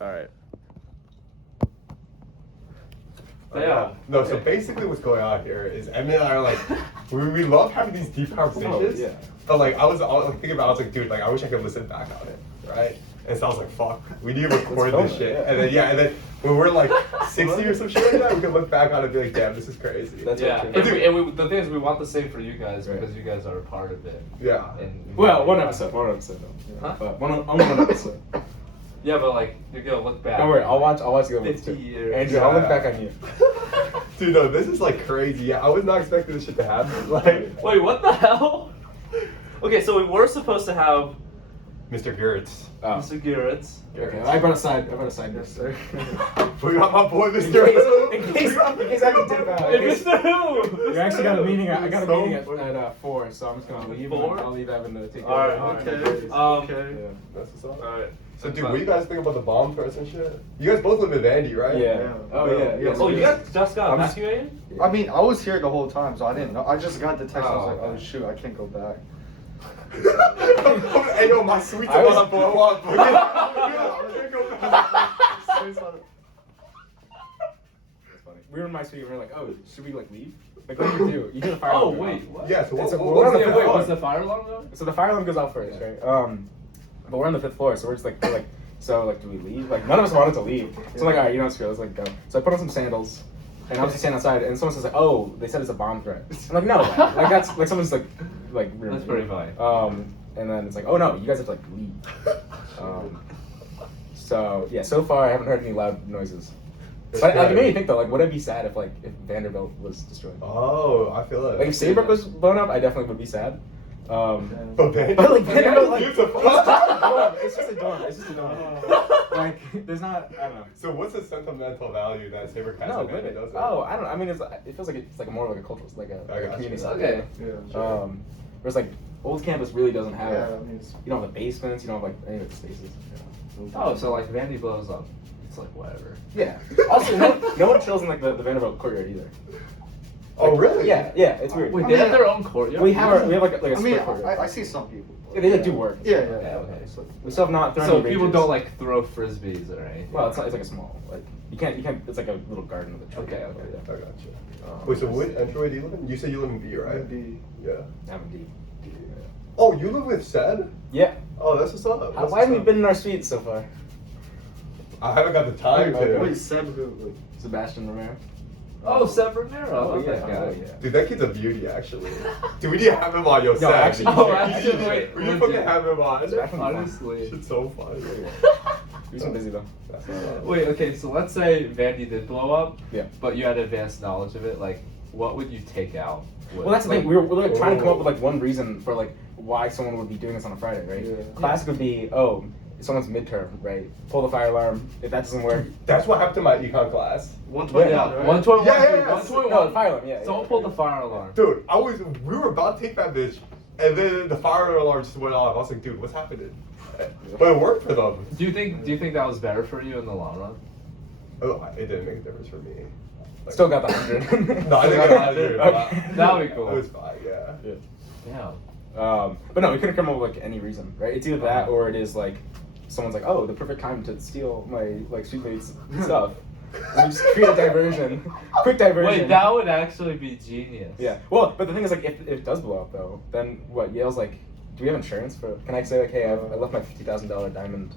All right. Yeah. No, so basically what's going on here is Emily and I are like, we love having these deep conversations. yeah. But like, I was thinking about, I was like, dude, like, I wish I could listen back on it, right? And so I was like, fuck, we need to record film this it, shit. yeah. And then when we're like 60 or some shit like that, we can look back on it and be like, damn, this is crazy. That's Yeah, okay. and we, the thing is, we want the same for you guys Right. because you guys are a part of it. Yeah. And Well, one episode though. Huh? But only one episode. Yeah, but like you're gonna look back. Don't worry, I'll watch the other ones 50 too. years. Andrew, I'll look Yeah. back on you. Dude, no, this is like crazy. Yeah, I was not expecting this shit to happen. Like, Wait, what the hell? Okay, so we were supposed to have Mr. Gertz. Oh. Mr. Garrett's. Okay, I brought a side note, sir. We got my boy, Mr. In case I can dip out. Hey, Mr. Who? You actually got a meeting. I got a So meeting at funny. 4, so I'm just gonna leave. 4? I'll leave Evan to take Alright, over. okay. Yeah. That's what's up. Alright. So, dude, what do you guys think about the bomb threats and shit? You guys both live in Vandy, right? Yeah. Oh yeah. Yeah. Oh, you guys just got I'm just- evacuated? I mean, I was here the whole time, so I didn't know. I just got the text. I was like, Oh, oh okay. shoot, I can't go back. Hey, yo, my sweet's I was- about to blow up. That's funny. We were in my suite. And we were like, oh, should we like leave? Like, what do? You hear the fire Oh, alarm go wait, off. what? Yeah, so It's what, a- what, we're on what's the the Wait, fifth was the fire alarm going? So the fire alarm goes off first, right? But we're on the 5th floor, so we're just like, so like, do we leave? Like, none of us wanted to leave. So I'm like, all right, you know what, screw it, let's like go. So I put on some sandals, and I was just standing outside, and someone says like, oh, they said it's a bomb threat. I'm like, no, man. Like that's like someone's like weird. That's pretty funny. And then it's like, oh no, you guys have to like leave. So yeah, so far I haven't heard any loud noises. But like, it made me think though, like, would I be sad if Vanderbilt was destroyed? Oh, I feel it. Like if Saybrook was blown up, I definitely would be sad. But Vandy, But like Vanderbilt, like, beautiful. it's just a dorm. It's just a dorm. Like there's not, I don't know. So what's the sentimental value that Saybrook has No, and Vandy limit. doesn't? Oh, I don't know. I mean, it feels like it's like more like a cultural, like a I got community. you. Okay. Yeah. Whereas like old campus really doesn't have. Yeah, I mean, it's, You don't have the basements. You don't have like any of the spaces. Oh, so like Vandy blows up. It's like whatever. Yeah. Also, no one chills in like the Vanderbilt courtyard either. Oh, really? Yeah, it's weird. Wait, I they mean, have their own courtyard? we have like a I mean, split courtyard. I see some people. Yeah, they like do work. Yeah, Yeah, okay. We still have not thrown So any people rages. don't like throw frisbees or anything? Well, it's like a small like you can't. It's like a little garden with a tree. Okay, okay. I got you. Wait, so what entryway do you live in? You said you live in B, right? B. Yeah. I'm deep. Oh, you live with Sed? Yeah. Oh, that's what's up. That's Why haven't we what's been in our suite so far? up. I haven't got the time to. Wait, Seb who? Sebastian Romero. Oh, Seb Romero. I love that guy. Oh, yeah. Dude, that kid's a beauty, actually. Dude, we need to have him on, yo, Sed. actually, Oh, yeah. actually, wait. We need to fucking have him on. Sebastian's fun. Honestly. Shit's so funny. He's been busy though. That's what's up. Wait, okay, so let's say Vandy did blow up, Yeah. but you had advanced knowledge of it. Like, what would you take out? Well, that's the thing. We're like trying to come up with like one reason for like why someone would be doing this on a Friday, right? Yeah. Classic would be, oh, someone's midterm, right? Pull the fire alarm. If that doesn't work, That's what happened to my econ class. 120. Yeah, right? 121. Yeah, yeah, yeah. 121. no, the fire alarm. Yeah. Someone yeah, pulled yeah. the fire alarm. Dude, we were about to take that bitch, and then the fire alarm just went off. I was like, dude, what's happening? But it worked for them. Do you think that was better for you in the long run? Oh, it didn't make a difference for me. Like- Still got the 100. No, I think I got it. Okay. That would be cool. It was fine, yeah. Yeah. But no, we couldn't come up with like any reason, right? It's either that or it is like someone's like, oh, the perfect time to steal my like streetmates stuff. And we just create a diversion, quick diversion. Wait, that would actually be genius. Yeah. Well, but the thing is, like, if it does blow up though, then what? Yale's like, do we have insurance for? Can I say like, hey, I left my $50,000 diamond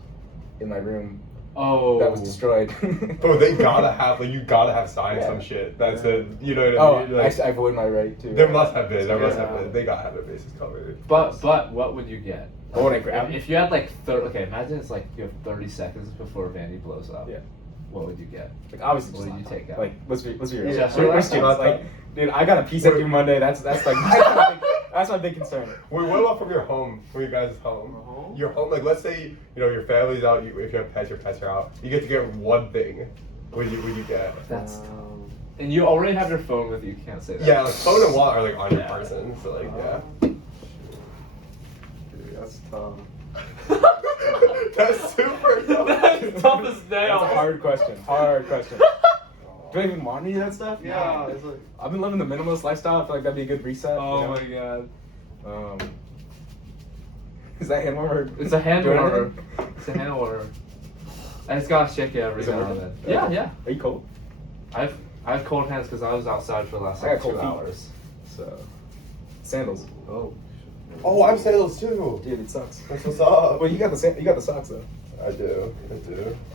in my room Oh. that was destroyed. Bro, they gotta have, like, you gotta have signed Yeah. some shit. That's it. You know what Oh, I mean? Like, I void my right to. there must have been. There must have Yeah. been. They gotta have their bases covered. But what would you get? What would I grab? If you had like okay, imagine it's like you have 30 seconds before Vandy blows up. Yeah. What would you get? Like obviously, What just did you laptop. take out? Like let's be real. Yeah, We're sure. students. Like, dude, I got a piece due Monday. That's like that's my big concern. Wait, what about from your home? From your guys' home? home? Your home, like, let's say, you know, your family's out. If you have pets, your pets are out. You get to get one thing. What do you get? That's and you already have your phone with you. You can't say that. Yeah, like phone and wallet are like on your Yeah. person. So like, yeah. Dude, that's tough. That's super tough. That's tough as nails. That's a hard question. Hard question. Do I even want any of that stuff? Yeah, it's like. I've been living the minimalist lifestyle. I feel like that'd be a good reset. Oh you know? my god. Is that hand warmer? It's a hand Do warmer. anything? It's a hand warmer. I just gotta shake it every Is it now and working? then. Yeah, yeah. Are you cold? I have cold hands because I was outside for the last I like got cold 2 feet. hours. So, sandals. Oh. Oh, I'm sandals too. Dude, it sucks. That's what's up. Well, you got the socks though. I do.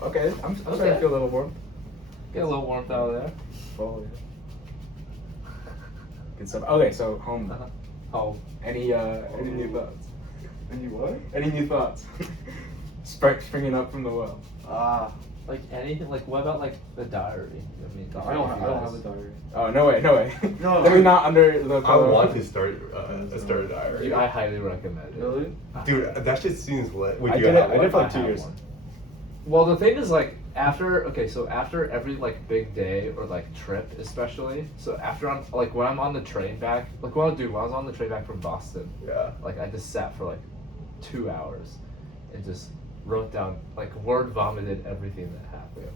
Okay, I'm starting Okay. to feel a little warm. Get a little warmth out of there. Oh, yeah. Good stuff. Okay, so home. Uh-huh. Oh, Any new thoughts? And you what? Any new thoughts? Springing up from the well. like anything? Like what about like the diary? I mean, I don't have a diary. Oh, no way, no way. No. Definitely not under the. I want to start a diary. Dude, I highly recommend it. Really? Dude, that shit seems lit. Would I you did it. have I did one? it for like I 2 have years. one. Well, the thing is, like, after every, like, big day or, like, trip, especially, so after I'm, like, when I'm on the train back, like, what I'll do, when I was on the train back from Boston, Yeah. like, I just sat for, like, 2 hours and just wrote down, like, word vomited everything that happened.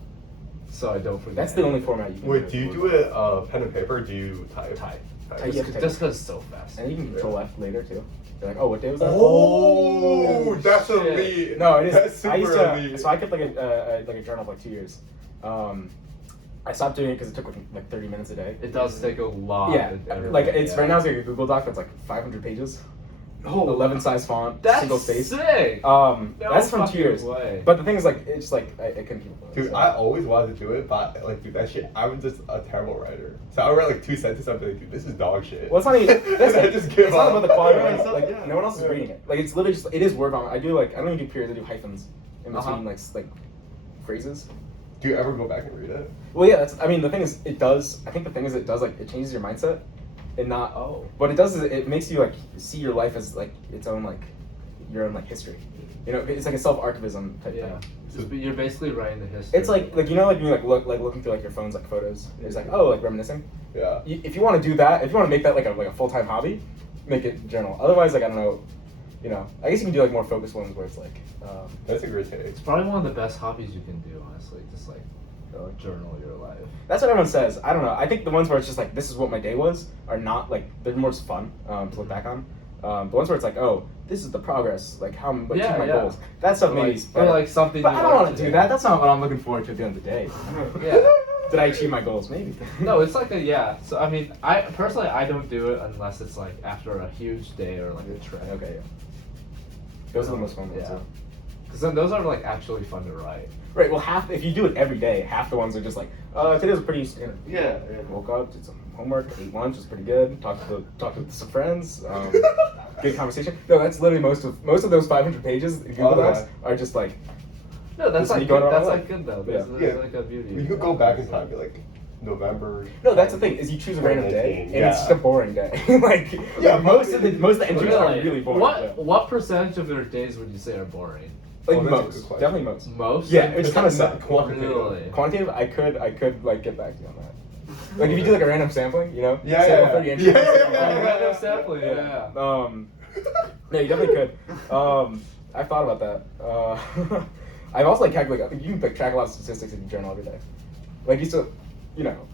So I don't forget. That's the only anything. format you can Wait, do you do it pen and paper? Or do you type? Type. You have to type. Just because it's so fast. And you can control F later too. You're like, oh, what day was that? Oh, that's shit. elite. No, it is. That's super I used to. elite. So I kept like a journal for like 2 years. I stopped doing it because it took like 30 minutes a day. It does take a lot. Yeah, of like everything, it's yeah. right now it's like a Google Doc that's like 500 pages. Oh, 11 size font, That's single space. sick. No that's from 2 fucking years. way. But the thing is, like, it's like I couldn't keep up with it. Dude, so. I always wanted to do it, but like, dude, that shit, I was just a terrible writer. So I would write like 2 sentences, I'd be like, dude, this is dog shit. Well, it's not even. That's I it. just give it's not up. about the quality. Yeah, Like, it's not- like, yeah. no one else is Yeah. reading it. Like it's literally just. It is word vomit. I do like I don't even do periods. I do hyphens in between Uh-huh. like phrases. Do you ever go back and read it? Well, yeah. That's. I mean, the thing is, it does. I think the thing is, it does like it changes your mindset, and not. Oh. What it does is it makes you like see your life as like its own like your own like history. You know, it's like a self-archivism type Yeah. thing. You're basically writing the history. It's like you know like you looking through like your phone's like photos. It's like oh like reminiscing. Yeah. If you want to do that, if you want to make that like a full-time hobby, make it journal. Otherwise, like I don't know, you know, I guess you can do like more focused ones where it's like, That's a great take. It's probably one of the best hobbies you can do, honestly. Just like journal your life. that's what everyone says. I don't know. I think the ones where it's just like this is what my day was are not like they're more just fun to look back on. The ones where it's like oh this is the progress like how I'm like Yeah, my yeah. goals. That stuff Or maybe. like- is or better. like something But you I don't learned want to do today. that. That's not what I'm looking forward to at the end of the day. Yeah. Did I achieve my goals? Maybe. No, it's like So I mean, I personally I don't do it unless it's like after a huge day or like a trip. Okay. Yeah. Those are the most fun ones. Yeah. Yeah. Because then those are like actually fun to write. Right. Well, if you do it every day, half the ones are just like, today was pretty standard. Yeah. Woke up, did some homework, ate lunch, was pretty good. Talked to some friends. Good conversation. No, that's literally most of those 500 pages in Google Oh, Docs yeah. are just like. No, that's Just like me going good. around That's my like good though. Yeah. There's like a beauty. You could go back in time, be like November. No, that's the thing is you choose a random day 2019, and yeah. it's just a boring day. like Yeah, most of the entries are Really? really boring. What percentage of their days would you say are boring? Like Oh, that's a most, good question. definitely most. Most? Yeah, it's kind of not sad. quantitative. Really? Quantitative, I could like get back to you on that. Like if you do like a random sampling, you know. Yeah, sample yeah, 30 yeah. entries, Yeah, sample yeah, 30. yeah, Random sampling, yeah. Yeah, you definitely could. I thought about that. I've also like calculated. I think you can like track a lot of statistics in your journal every day. Like you still, you know.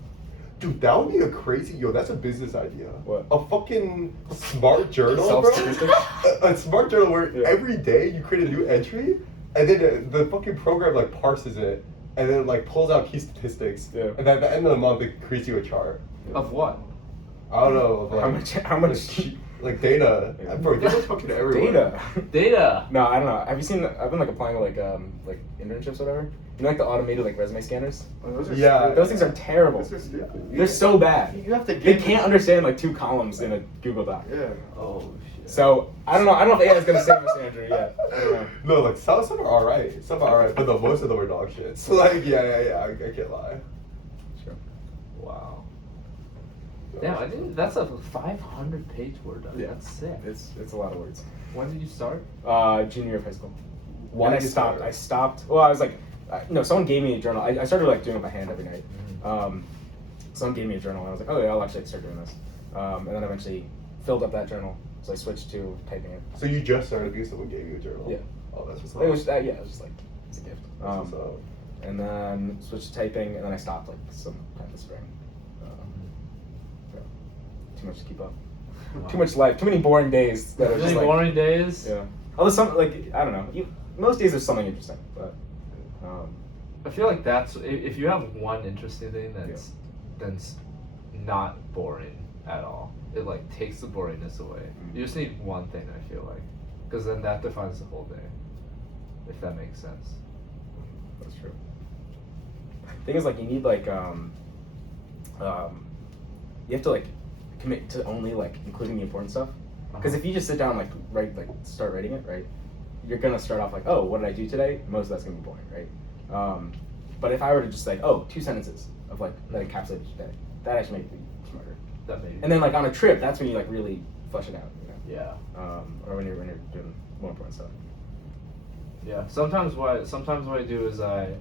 Dude, that would be a crazy. Yo, that's a business idea. What? A fucking smart journal, bro. Self-statistics? A smart journal where Yeah. every day you create a new entry, and then the fucking program like parses it, and then like pulls out key statistics, Yeah. and then at the end of the month it creates you a chart. Of what? I don't know. Of, like, How much like data. Yeah. Bro, data's fucking everywhere. data? Data. No, I don't know. Have you seen? I've been like applying to like internships or whatever. You know, like the automated like resume scanners. Oh, those are Yeah. stupid. Those things are terrible. Those are stupid. They're so bad. You have to They get. can't understand like 2 columns in a Google Doc. Yeah. Oh shit. So I don't know. I don't know if AI is gonna save us, Andrew. Yet. I don't know. No, like some are alright. Some are alright, but the most of them are dog shit. So like, yeah. I can't lie. Sure. Wow. Damn, I didn't. That's a 500-page Word doc. Yeah. That's sick. It's a lot of words. When did you start? Junior year of high school. Why And I did you stopped. start? I stopped. Well, I was like, no, someone gave me a journal. I started like doing it by hand every night. Someone gave me a journal, and I was like, oh yeah, I'll actually start doing this. And then eventually filled up that journal, so I switched to typing it. So you just started because someone gave you a journal? Yeah. Oh, that's what's up. It was yeah, it was just like it's a gift. That's what's up. And then switched to typing, and then I stopped like sometime this spring. Yeah. Too much to keep up. Wow. Too much life. Too many boring days that are Really just like boring days. yeah. Although some like I don't know. Most days there's something interesting, but I feel like that's if you have one interesting thing that's not boring at all. It like takes the boringness away. You just need one thing. I feel like, because then that defines the whole day. If that makes sense. That's true. Thing is, like, you need like you have to like commit to only like including the important stuff. Because if you just sit down and start writing it, right, you're gonna start off like, oh, what did I do today? Most of that's gonna be boring, right? But if I were to just like, oh, 2 sentences of like that encapsulate each day, that actually makes me smarter. That maybe. And then like on a trip, that's when you like really flesh it out, you know? Yeah. Or when you're doing more important stuff. Yeah. Sometimes what I do is I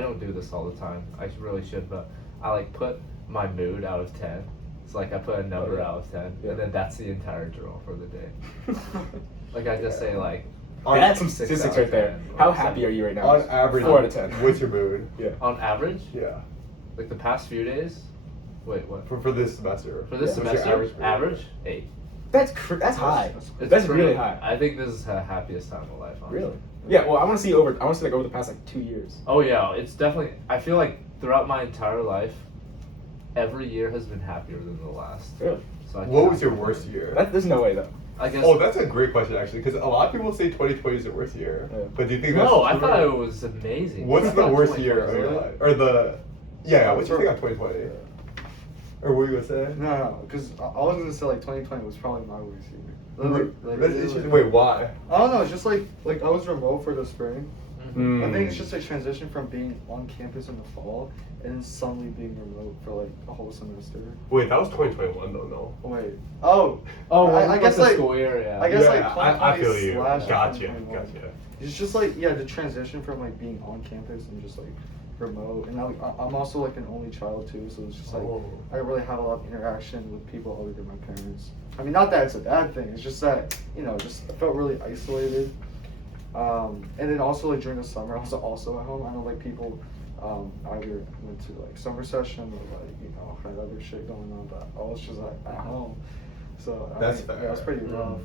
don't do this all the time. I really should, but I like put my mood out of 10. It's like I put a number out of 10, Yeah. and then that's the entire journal for the day. Like I just say like. That's some 6 statistics out right of there. 10 or How 7. happy are you right now? On average, 4 out of 10. what's your mood? Yeah. On average, Yeah. like the past few days. Wait, what? For this semester. For this Yeah. What's your semester, average mood? 8. That's high. It's That's pretty- really high. I think this is the happiest time of life. Honestly. Really? Yeah. Well, I want to see over the past like 2 years. Oh yeah, it's definitely. I feel like throughout my entire life, every year has been happier than the last. Really? So What was your worst year? There's no way though. I guess. Oh, that's a great question actually, because a lot of people say 2020 is the worst year. Yeah. But do you think that's no, I true? thought it was amazing. What's I the thought worst 2020 year was of your really- life? Or the yeah, what's your thing on 2020? Or what were you gonna say? No, because I was gonna say like 2020 was probably my worst year. Like, That's interesting. Wait, why? I don't know. It's just like I was remote for the spring. Mhm. I think it's just a transition from being on campus in the fall and then suddenly being remote for like a whole semester. Wait, that was 2021 though, no? Wait. Oh. Oh, I guess the like school year, yeah. I guess like I feel 2020 you. slash Gotcha, 2021. gotcha. It's just like the transition from like being on campus and just like remote, and now I'm also like an only child too, so it's just like Oh. I don't really have a lot of interaction with people other than my parents. I mean, not that it's a bad thing. It's just that just I felt really isolated. And then also like during the summer, I was also at home. I know like people either went to like summer session or like had other shit going on, but I was just like at home. So That's yeah, it was fair. pretty rough.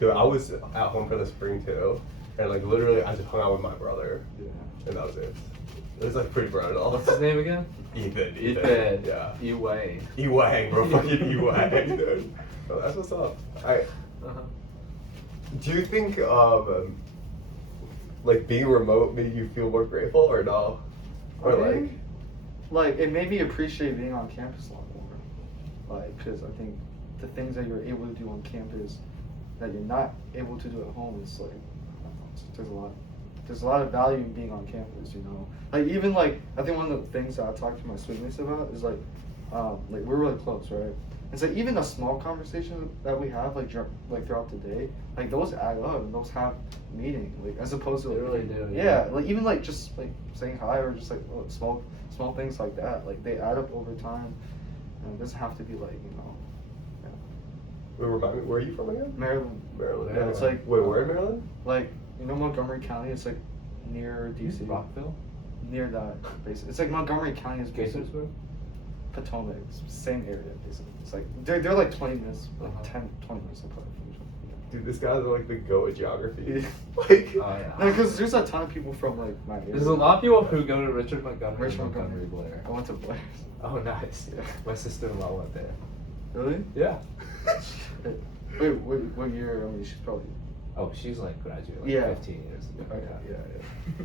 Dude, I was at home for the spring too, and like literally I just hung out with my brother, Yeah. and that was it. It was like pretty brutal. What's his name again? Ethan. Ethan. Yeah. Ewang. Ewang, bro. Fucking Ewang, dude. So that's what's up. Uh-huh. Do you think like being remote made you feel more grateful or no? Or I think, like it made me appreciate being on campus a lot more. Like, because I think the things that you're able to do on campus that you're not able to do at home, it's like I don't know, there's a lot of value in being on campus. Like even like I think one of the things that I talked to my students about is like we're really close, right? It's like even a small conversation that we have like throughout the day, like those add up and those have meaning, like as opposed to They like, really do, Yeah, yeah. like even like just like saying hi or just like small things like that, like they add up over time, and it doesn't have to be like Wait, remind me, where are you from again? Maryland. Maryland. Yeah, it's like Wait, where in Maryland? like Montgomery County. It's like near DC. Rockville? Near that, basically. It's like Montgomery County is basically Gaithersburg? Potomac, it's same area basically. It's like they're like 20 minutes, like Uh-huh. 20 minutes apart from each other. Dude, this guy's like the goat at geography. Yeah. Like, Oh, yeah. No, because there's a ton of people from like my area. There's a lot of people who go to Richard Montgomery. Richmond and Montgomery. Blair. I went to Blair's. Oh, nice. Yeah. My sister-in-law went there. Really? Yeah. Wait, what year? I mean, she's probably. Oh, she's like graduated like Yeah. 15 years ago. Okay, yeah.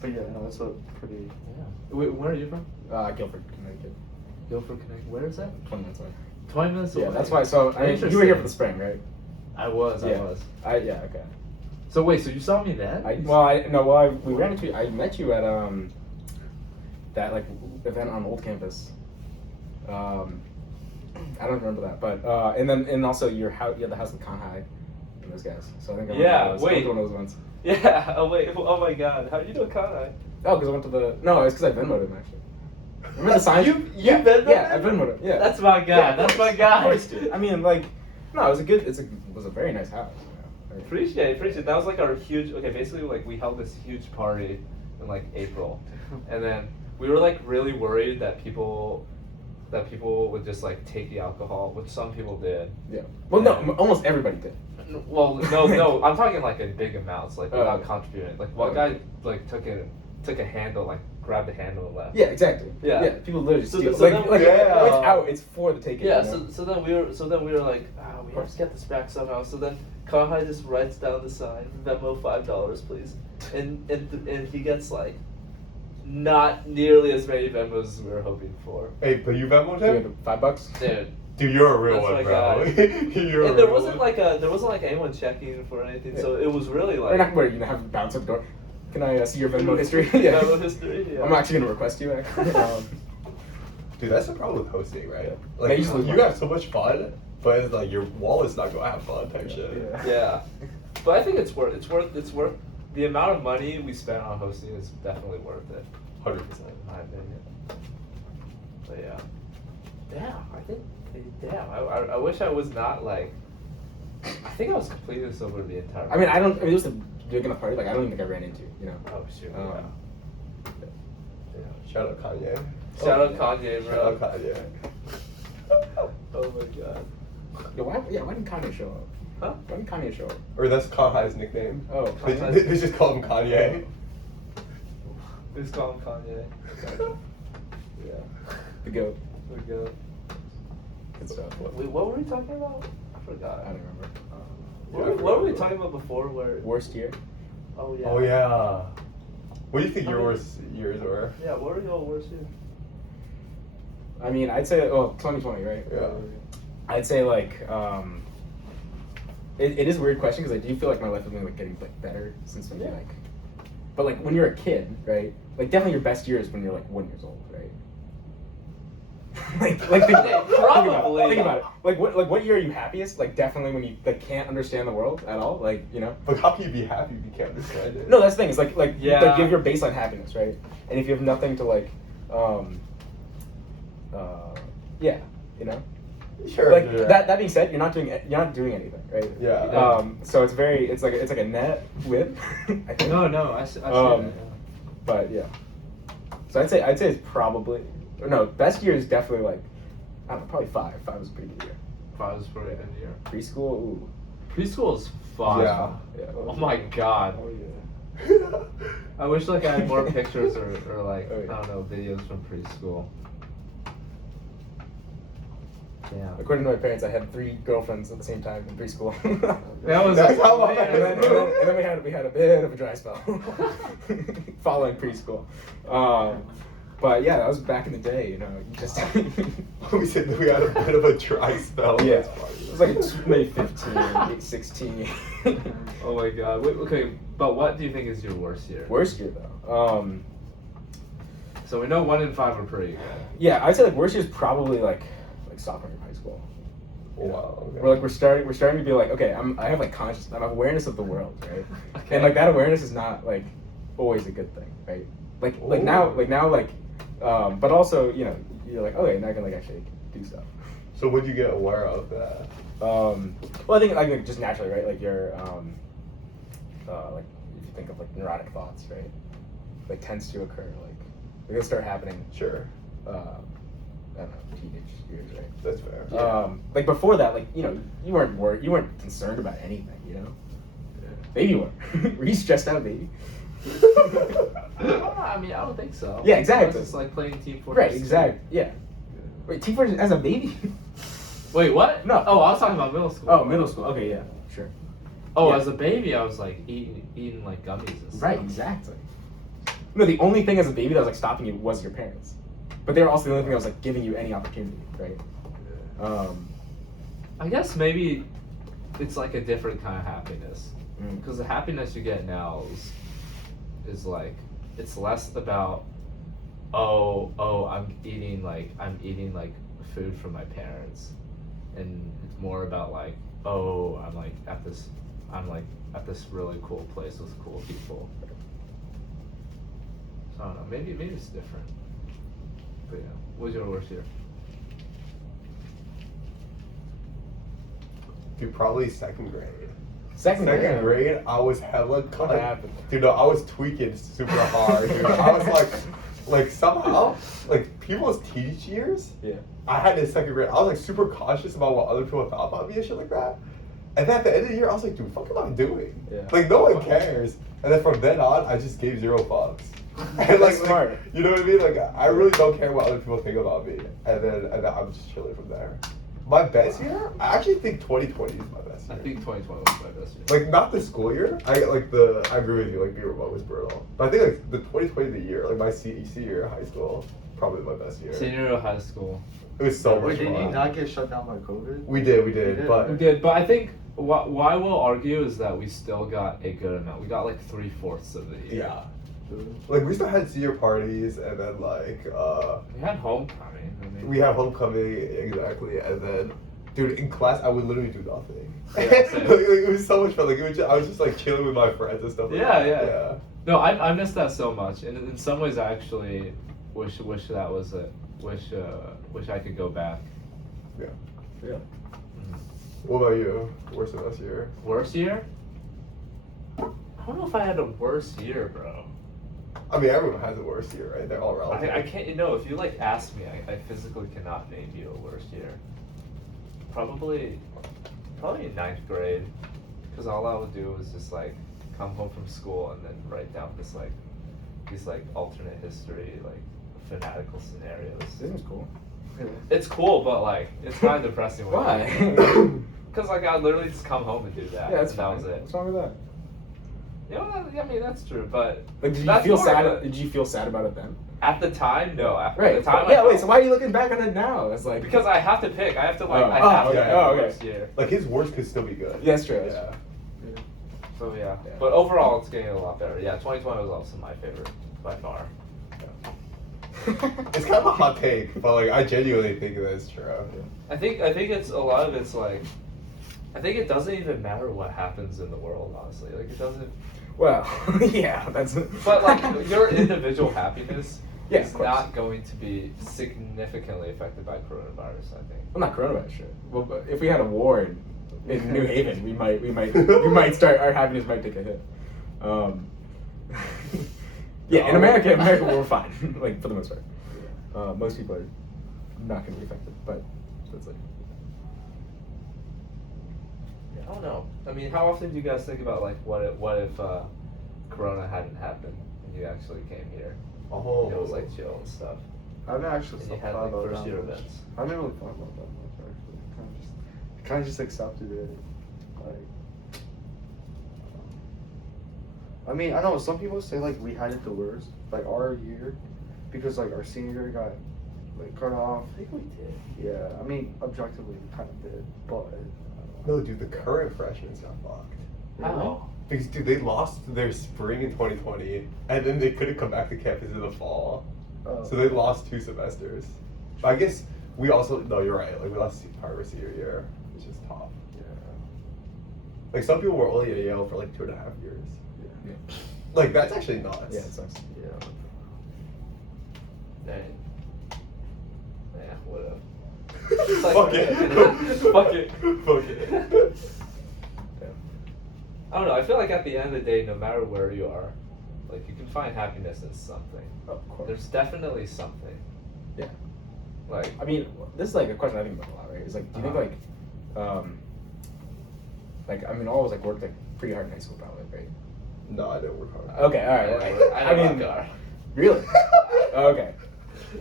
But yeah, no, that's a pretty. Yeah. Wait, where are you from? Guilford, Connecticut. Guilford, Connecticut. Where is that? 20 minutes away. 20 minutes away. Yeah, that's why. So I mean, you were here for the spring, right? I was. Yeah. Yeah. Okay. So wait, so you saw me then? We ran into. I met you at that like event on Old Campus. I don't remember that, but and also your house. You had the house with Con High and those guys. So I think I went Yeah, to those, wait. I went to one of those ones. Yeah. Oh wait. Oh my God. How do you know Conrad? Oh, because I went to the. No, it's because I Venmoed him actually. Remember the sign? You Venmoed Yeah, I him? Venmoed him. Yeah. That's my guy. Yeah, That's of my course, guy. Of course, dude. I mean, like, no, it was a good. It was a very nice house. You know? Appreciate. That was like our huge. Okay, basically, like we held this huge party in like April, and then we were like really worried that people would just like take the alcohol, which some people did. Yeah. Well, no, almost everybody did. Well, no, I'm talking like in big amounts, like without Oh. contributing. Like one Oh. guy like took it took a handle, like grabbed the handle and left. Yeah, exactly. Yeah. Yeah, people literally So steal. th- so like, then- like Yeah. it's out. It's for the taking. Yeah, you know? so then we were like, we have to get this back somehow. So then Kahai just writes down the sign, Venmo $5, please, and he gets like not nearly as many Venmos as we were hoping for. Hey, but you Venmoed Do you him? have $5? Dude. Dude, you're a real That's one, my bro. guy. You're a And there real wasn't one. like anyone checking for anything, so it was really Or like not where you have to bounce at the door. Can I see your Venmo history? Yeah. Venmo history. Yeah. I'm actually gonna request you. Actually. Dude, that's the problem with hosting, right? Yeah. Like, They used to- you have so much fun, but it's like your wallet's not gonna have fun type shit. Yeah. Yeah, but I think it's worth the amount of money we spent on hosting is definitely worth it. 100%. In my opinion. But yeah. Damn, I think. Damn, I wish I was not like. I think I was completely sober the entire. I mean, it was a big enough party. Like, I don't even think I ran into you. You know. Oh shoot. Um, yeah. Shout out Kanye. Shout out Kanye, Shout out bro. Kanye. Oh my god. Why didn't Kanye show up? Huh? Why didn't Kanye show up? Or that's Kanye's nickname. Oh, They just call him Kanye. Let's call him Kanye. Yeah. the goat. We go. Good stuff. Wait, what were we talking about? I forgot. I don't remember. What were we talking about before? Where? Worst year? Oh yeah. Oh yeah. What do you think I your mean- worst years were? Yeah. What were your worst years? I mean, I'd say 2020, right? Yeah. I'd say like it is a weird question because I do feel like my life has been like getting like better since maybe Yeah. like, but like when you're a kid, right? Like definitely your best year is when you're like 1 year old, right? like think about it. Probably. Think about it. Like what year are you happiest? Like definitely when you like can't understand the world at all. Like you know. But how can you be happy if you can't understand it? No, that's the thing. It's like Yeah. like you have your baseline happiness, right? And if you have nothing to like, yeah, you know. Sure. Like yeah. that being said, you're not doing anything, right? Yeah. So it's like a net win. I think. No, I see Um, that. But yeah. So I'd say it's probably or no, best year is definitely like I don't know, probably 5. 5 was a pretty good year. Five was pretty good year. Preschool, ooh. Preschool is fun. Yeah. Yeah. Oh my god. Oh yeah. I wish like I had more pictures or like Oh, yeah. I don't know videos from preschool. Yeah. According to my parents, I had 3 girlfriends at the same time in preschool. That was That's how long and then we had a bit of a dry spell following preschool. But yeah, that was back in the day, you know. You just We said that we had a bit of a dry spell. yeah, That's funny. it was like maybe 15, 16. Oh my god. Wait, okay, but what do you think is your worst year? Worst year though. So we know 1 in 5 are pretty good. Yeah, I'd say like worst year is probably like sophomore year of high school. Wow. Okay. We're starting to be like, okay, I have like I have awareness of the world, right? Okay. And like that awareness is not like always a good thing, right? Like now, but also, you know, you're like, okay, now I can like actually do stuff. So would you get aware of that? Well, I think like just naturally, right? Like you're, like if you think of like neurotic thoughts, right? Like tends to occur, like they're gonna start happening. Sure. I don't know, teenage years, right? That's fair. Like before that, like you know, you weren't concerned about anything, you know. Maybe you were. Were you stressed out, baby? I mean, I don't think so. Yeah, exactly. It's like playing Team Fortress. Right, exactly. Yeah. Wait, Team Fortress as a baby? Wait, what? No. Oh, I was talking about middle school. Oh, middle school. Okay, yeah, sure. Oh, Yeah. as a baby, I was like eating like gummies and stuff. Right, exactly. No, the only thing as a baby that was like stopping you was your parents, but they were also the only thing that was like giving you any opportunity, right? I guess maybe it's like a different kind of happiness. Mm. Because the happiness you get now is like it's less about I'm eating like food from my parents, and it's more about like I'm like at this really cool place with cool people. So I don't know, maybe it's different. But yeah, what was your worst year? Dude, probably second grade. Second grade, I was hella What cut. happened? Dude, no, I was tweaking super hard, dude. I was like somehow, like people's teenage years, Yeah. I had in second grade, I was like super cautious about what other people thought about me and shit like that. And then at the end of the year, I was like, dude, what the fuck am I doing? Yeah. Like, no one cares. And then from then on, I just gave 0 fucks. And That's smart. you know what I mean? Like, I really don't care what other people think about me, and then I'm just chilling from there. My best year, I actually think 2020 is my best I year. think 2020 was my best year. Like, not the school year. I agree with you. Like, being remote was brutal. But I think like the 2020 the year, like my CEC year of high school, probably my best year. Senior year of high school. It was so much Wait, did you fun. not get shut down by COVID? We did, You did? but We did, but I think why we'll argue is that we still got a good amount. We got like 3/4 of the year. yeah. Like, we still had senior parties, and then like We had homecoming. I mean, we had homecoming, exactly, and then dude, in class I would literally do nothing. Yeah, same. Like, it was so much fun. Like, I was just like chilling with my friends and stuff. Like Yeah, that. yeah. No, I miss that so much, and in some ways I actually wish that was it. Wish I could go back. Yeah. Yeah. What about you? Worst of us year? Worst year? I don't know if I had a worst year, bro. I mean, everyone has a worst year, right? They're all relative. I can't. If you like ask me, I physically cannot name you a worst year. Probably in ninth grade, because all I would do was just like come home from school and then write down these alternate history fanatical scenarios. This is cool. It's cool, but like it's kind of depressing. Why? Because like I would literally just come home and do that. Yeah, that's and that fine. was it. What's wrong with that? You know, I mean that's true, but Like, did you that's feel more sad? of a- Did you feel sad about it then? At the time, no. After Right. the time, I Yeah. Wait. felt- So why are you looking back on it now? It's like because I have to pick. I have to like. Oh. I Oh, have to okay. pick Oh, the okay. worst year. Like, his worst could still be good. Yeah, that's true. Yeah. So yeah. Yeah. But overall, it's getting a lot better. Yeah, 2020 was also my favorite by far. It's kind of a hot take, but like I genuinely think that it's true. I think it's a lot of it's like. I think it doesn't even matter what happens in the world, honestly. Like it doesn't. Well, yeah, that's. But like your individual happiness Yeah, is of course. not going to be significantly affected by coronavirus. I think. Well, not coronavirus shit. Well, but if we had a war in New Haven, we might start. Our happiness might take a hit. Yeah, in America, we're fine. Like for the most part, most people are not going to be affected. But it's like. I don't know. I mean, how often do you guys think about like what if Corona hadn't happened and you actually came here? Oh. And it was like chill and stuff. I haven't actually And you thought had like about first that year much. events. I haven't really thought about that much actually. Kind of just accepted it. Like, I mean, I know some people say like we had it the worst, like our year, because like our senior year got like cut off. I think we did. Yeah, I mean objectively we kind of did, but No, dude, the current freshmen got fucked. How? Because dude, they lost their spring in 2020, and then they couldn't come back to campus in the fall, so they lost 2 semesters. But I guess we also you're right. Like we lost part of our senior year, which is tough. yeah. Like some people were only at Yale for like 2.5 years. Yeah. Like that's actually nuts. Yeah, it sucks. Yeah. Dang. Yeah, whatever. Fuck it. Fuck it. Fuck it. I don't know. I feel like at the end of the day, no matter where you are, like you can find happiness in something. Of course. There's definitely something. Yeah. Like I mean, this is like a question I think about a lot, right? It's like, do you think like I mean, all of us like worked like pretty hard in high school, probably, right? No, I didn't work hard. Okay, all right. I mean, really? Okay.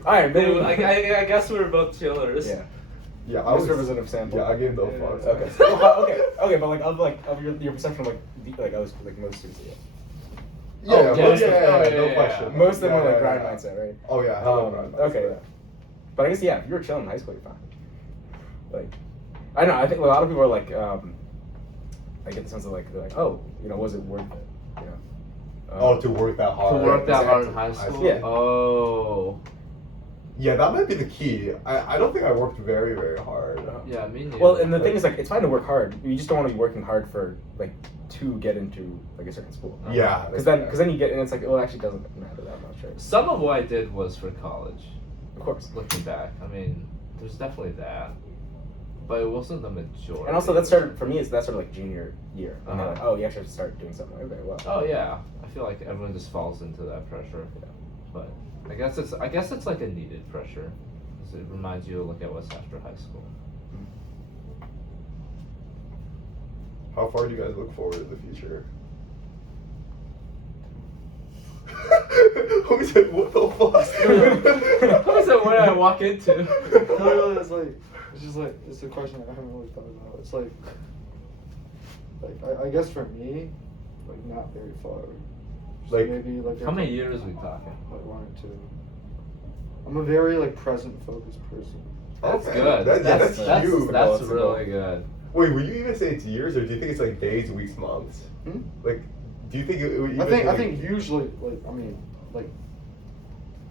All right, maybe. I guess we were both chillers. Yeah. Yeah, I was Representative sample. Yeah, I gave no Yeah. fucks. Okay. Well, okay. But of your perception of like I was like most students. Yeah. Yeah, Oh, most- yeah, yeah, yeah, no yeah. question. Most of them Yeah, were like yeah, grind yeah. mindset, right? Oh yeah. hell of a grind Okay. mindset. Yeah. But I guess if you were chilling in high school, you're fine. Like, I don't know. I think a lot of people are like, I get the sense of like they're like, oh, was it worth it? You know. Oh, to work that To hard. work that hard in Exactly. high school. Yeah. Oh. Yeah, that might be the key. I don't think I worked very, very hard. Yeah, me neither. Well, and the thing is, like, it's fine to work hard. You just don't want to be working hard for like to get into like a certain school. Yeah. Because then you get, and it's like, well, it actually doesn't matter that much, right? some of what I did was for college. Of course. Looking back, I mean, there's definitely that, but it wasn't the majority. And also, that started for me. That started like junior year. And they're Uh-huh. like, oh, you actually have to start doing something. Okay, well. Oh yeah, I feel like everyone just falls into that pressure. Yeah. But I guess it's like a needed pressure. 'Cause it reminds you to look at what's after high school. How far do you guys look forward in the future? Who said what the fuck? How is that what I walk into? Literally, it's just like, it's a question I haven't really thought about. It's like I guess for me, like not very far. Just Like, maybe like How many years we talking? like 1 or 2. I'm a very like present focused person. That's Okay, good. that's that's huge. That's That's really good. Wait, would you even say it's years, or do you think it's like days, weeks, months? Hmm? Like, do you think it would even I think usually like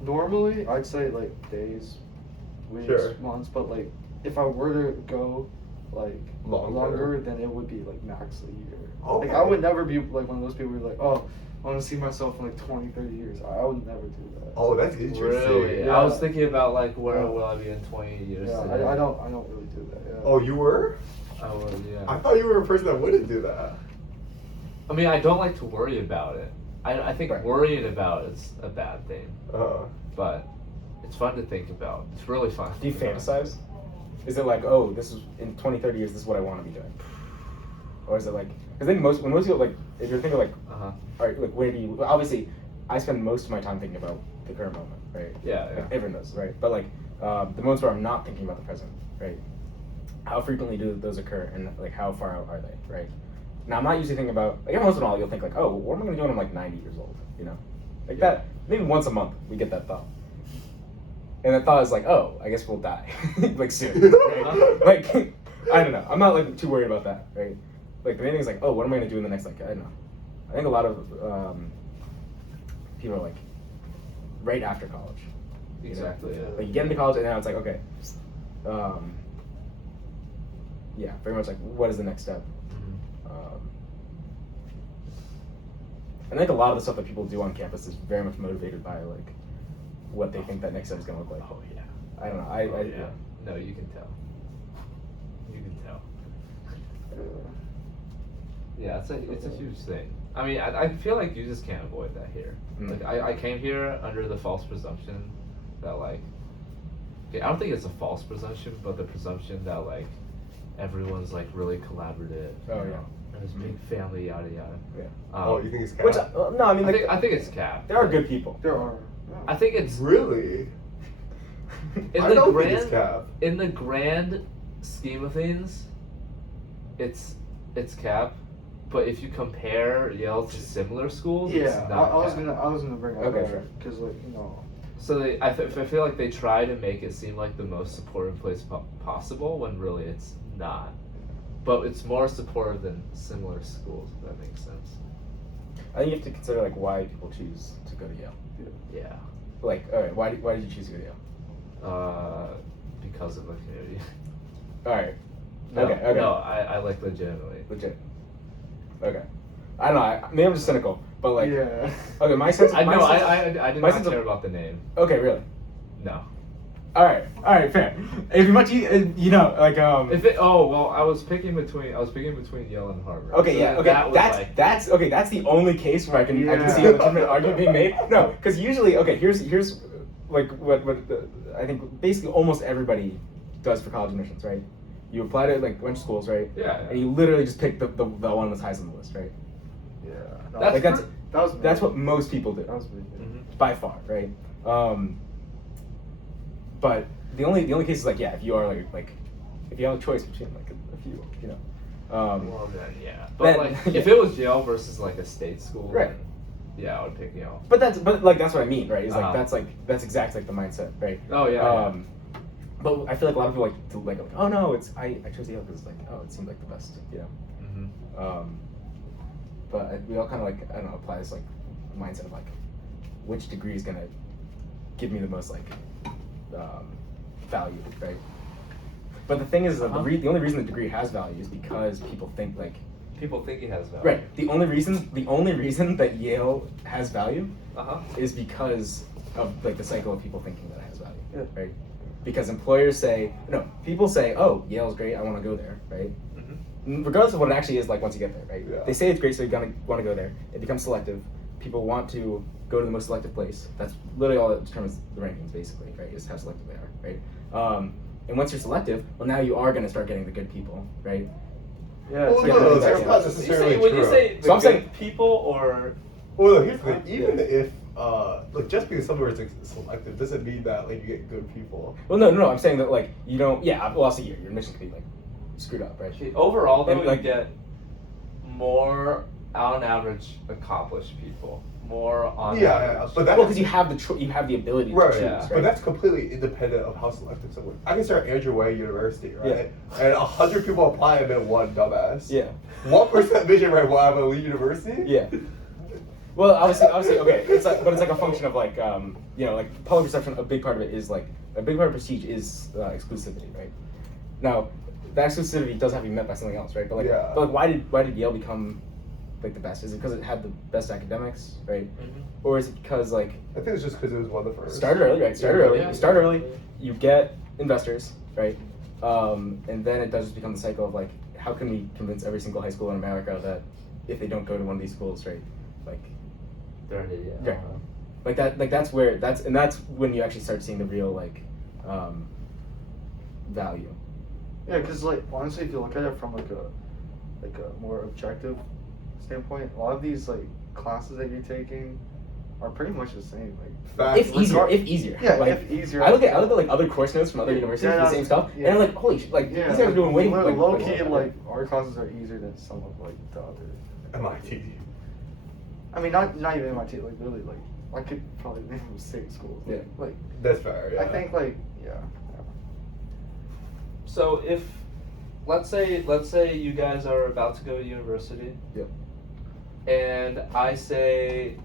normally I'd say like days, weeks, Sure. months, but like if I were to go like Longer. then it would be like max a year. Okay. Like I would never be like one of those people who are like, oh, I want to see myself in like 20, 30 years. I would never do that. Oh, that's interesting. Really? Yeah. I was thinking about like where Yeah. will I be in 20 years? Yeah, today. I don't really do that. Yeah. Oh, you were? I would, yeah. I thought you were a person that wouldn't do that. I mean, I don't like to worry about it. I think Right. worrying about it's a bad thing, Uh, but it's fun to think about. It's really fun. to Do you think about. fantasize? Is it like, oh, this is in 20, 30 years, this is what I want to be doing? Or is it like, because I think when most people, like, if you're thinking like, Uh-huh. all right, like, where do you, well, obviously, I spend most of my time thinking about the current moment, right? Yeah, Like, yeah. everyone does, right? But like, the moments where I'm not thinking about the present, right? How frequently do those occur, and like, how far out are they, right? Now, I'm not usually thinking about, like, every once in a while, you'll think like, oh, what am I going to do when I'm like 90 years old, you know? Like Yeah. that, maybe once a month, we get that thought. And that thought is like, oh, I guess we'll die, like soon. Right? Like, I don't know. I'm not like too worried about that, right? Like the main thing is like, oh, what am I gonna do in the next like, I don't know. I think a lot of people are like, right after college. you know? Exactly. Yeah. Like you get into college and now it's like, okay, yeah, very much like, what is the next step? Mhm. And I think a lot of the stuff that people do on campus is very much motivated by like what they think that next step is gonna look like. Oh yeah. I don't know. Oh, yeah. No, you can tell. You can tell. Yeah, it's a huge thing. I mean, I feel like you just can't avoid that here. Mm. Like I came here under the false presumption that like, okay, I don't think it's a false presumption, but the presumption that like everyone's like really collaborative. Oh, you yeah. know, and this big family, yada yada. Yeah. oh, you think it's Which cap? no, I mean I like think it's cap. there are good people. There are. I think it's Really? in I the don't grand think it's cap. in the grand scheme of things, it's cap. But if you compare Yale to similar schools, Yeah, it's not I was cap. gonna bring up Okay, that sure. because like So I feel like they try to make it seem like the most supportive place possible when really it's not. But it's more supportive than similar schools, if that makes sense. I think you have to consider like why people choose to go to Yale. Yeah. Like, all right, why did you choose to go to Yale? Because of the community. All right, No, okay. no, I like legitimately. Legit. Okay. I don't know. Maybe I'm just cynical, but like, yeah. okay, my sense. I my know. sense- I did my not sense of- care about the name. Okay, really. No. All right, fair. It'd be much easier, you know, like If it I was picking between Yale and Harvard. Okay, So yeah, okay. That was That's okay. That's the only case where I can see Yeah. a legitimate argument being made. No, because usually, okay, here's like what I think basically almost everybody does for college admissions, right? You apply to like a bunch of schools, right? Yeah. And you literally just pick the one that's highest on the list, right? Yeah. That's Like that's that was that's what most people do. That was me. Mhm. By far, right? But the only case is like, yeah, if you are like if you have a choice between like a few, you know. Well then, yeah. But Then- like, if it was Yale versus like a state school, Right. then, yeah, I would pick Yale. But that's what I mean, right? Is Uh-huh. that's exactly like the mindset, right? Oh yeah. But I feel like a lot of people like to like, oh no, I chose Yale because like, oh, it seemed like the best, you know. Mm-hmm. But we all kind of like, I don't know, apply this like mindset of like, which degree is gonna give me the most like value, right? But the thing is, that the only reason the degree has value is because people think like, People think it has value. right. The only reason that Yale has value Uh-huh. is because of like the cycle of people thinking that it has value, Yeah. right? Because people say, oh, Yale's great, I want to go there, right? Mm-hmm. Regardless of what it actually is like once you get there, right? Yeah. They say it's great, so you're gonna want to go there. It becomes selective. People want to go to the most selective place. That's literally all that determines the rankings, basically, right? Is how selective they are, right? And once you're selective, well, now you are gonna start getting the good people, right? Yeah. Well, it's yeah, no, that's that's exactly not right. necessarily when you true. say the So I'm good saying- people or Well, no, here's the thing. Even if like just because somewhere is like selective doesn't mean that like you get good people. Well, no. I'm saying that like you don't. Yeah. Well, also your admission could be like screwed up, right? Okay, overall, though, And, like- you get more on average accomplished people. More on Yeah, average. but that Well, because you have you have the ability to Right, choose, yeah. right? but that's completely independent of how selective someone. I can start Andrew Way University, right? And 100 people apply and then one dumbass. Yeah. 1% vision right will have a elite university. Yeah. Well, obviously, okay. It's like, but it's like a function of like, like public perception. A big part of it is like a big part of prestige is exclusivity, right? Now, the exclusivity does have to be met by something else, right? But like, Yeah. why did Yale become like the best? Is it because it had the best academics, right? Mhm. Or is it because like I think it's just because it was one of the first. started early, right? Started Yeah. early. Yeah. You start early. You get investors, right? And then it does just become the cycle of like, how can we convince every single high school in America that if they don't go to one of these schools, right, like. They're an idiot. Yeah. Like that's when you actually start seeing the real like value. Yeah, because like honestly, if you look at it from like a more objective standpoint, a lot of these like classes that you're taking are pretty much the same. Like Facts. If easier. yeah, Like, if easier. I look at like other course notes from other universities, Yeah, the same stuff, yeah. and I'm like, holy shit, like yeah, these guys are doing way low, like low key. well. Like our classes are easier than some of like the other. MIT. I mean, not even MIT. Like really, like I could probably name them 6 schools. Yeah. Like That's fair. Yeah. I think like yeah. So if, let's say you guys are about to go to university. Yep. And I say,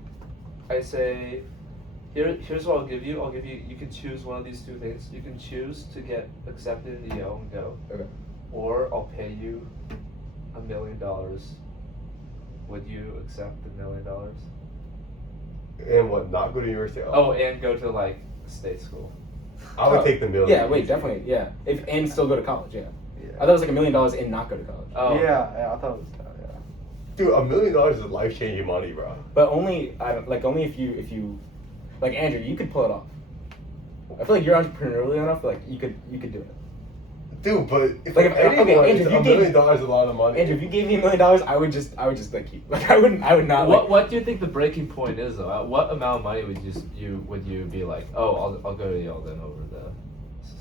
here's what I'll give you. You can choose one of these two things. You can choose to get accepted into Yale and go. Okay. Or I'll pay you $1 million. Would you accept the $1 million? And what? Not go to university? Oh, and go to like state school. I would take the million. Yeah, wait, definitely, yeah. And still go to college, yeah. I thought it was like $1 million and not go to college. Oh. Yeah, I thought it was yeah. Dude, $1 million is life changing money, bro. But only only if you like Andrew, you could pull it off. I feel like you're entrepreneurial enough, like you could do it. Dude, but if Like, like, if- okay, anyone, Andrew, it's if you $1 gave- million is a lot of money. Andrew, if you gave me $1 million, I would just like you. Like I would not like. What do you think the breaking point is though? At what amount of money would you be like, oh, I'll go to Yale then over the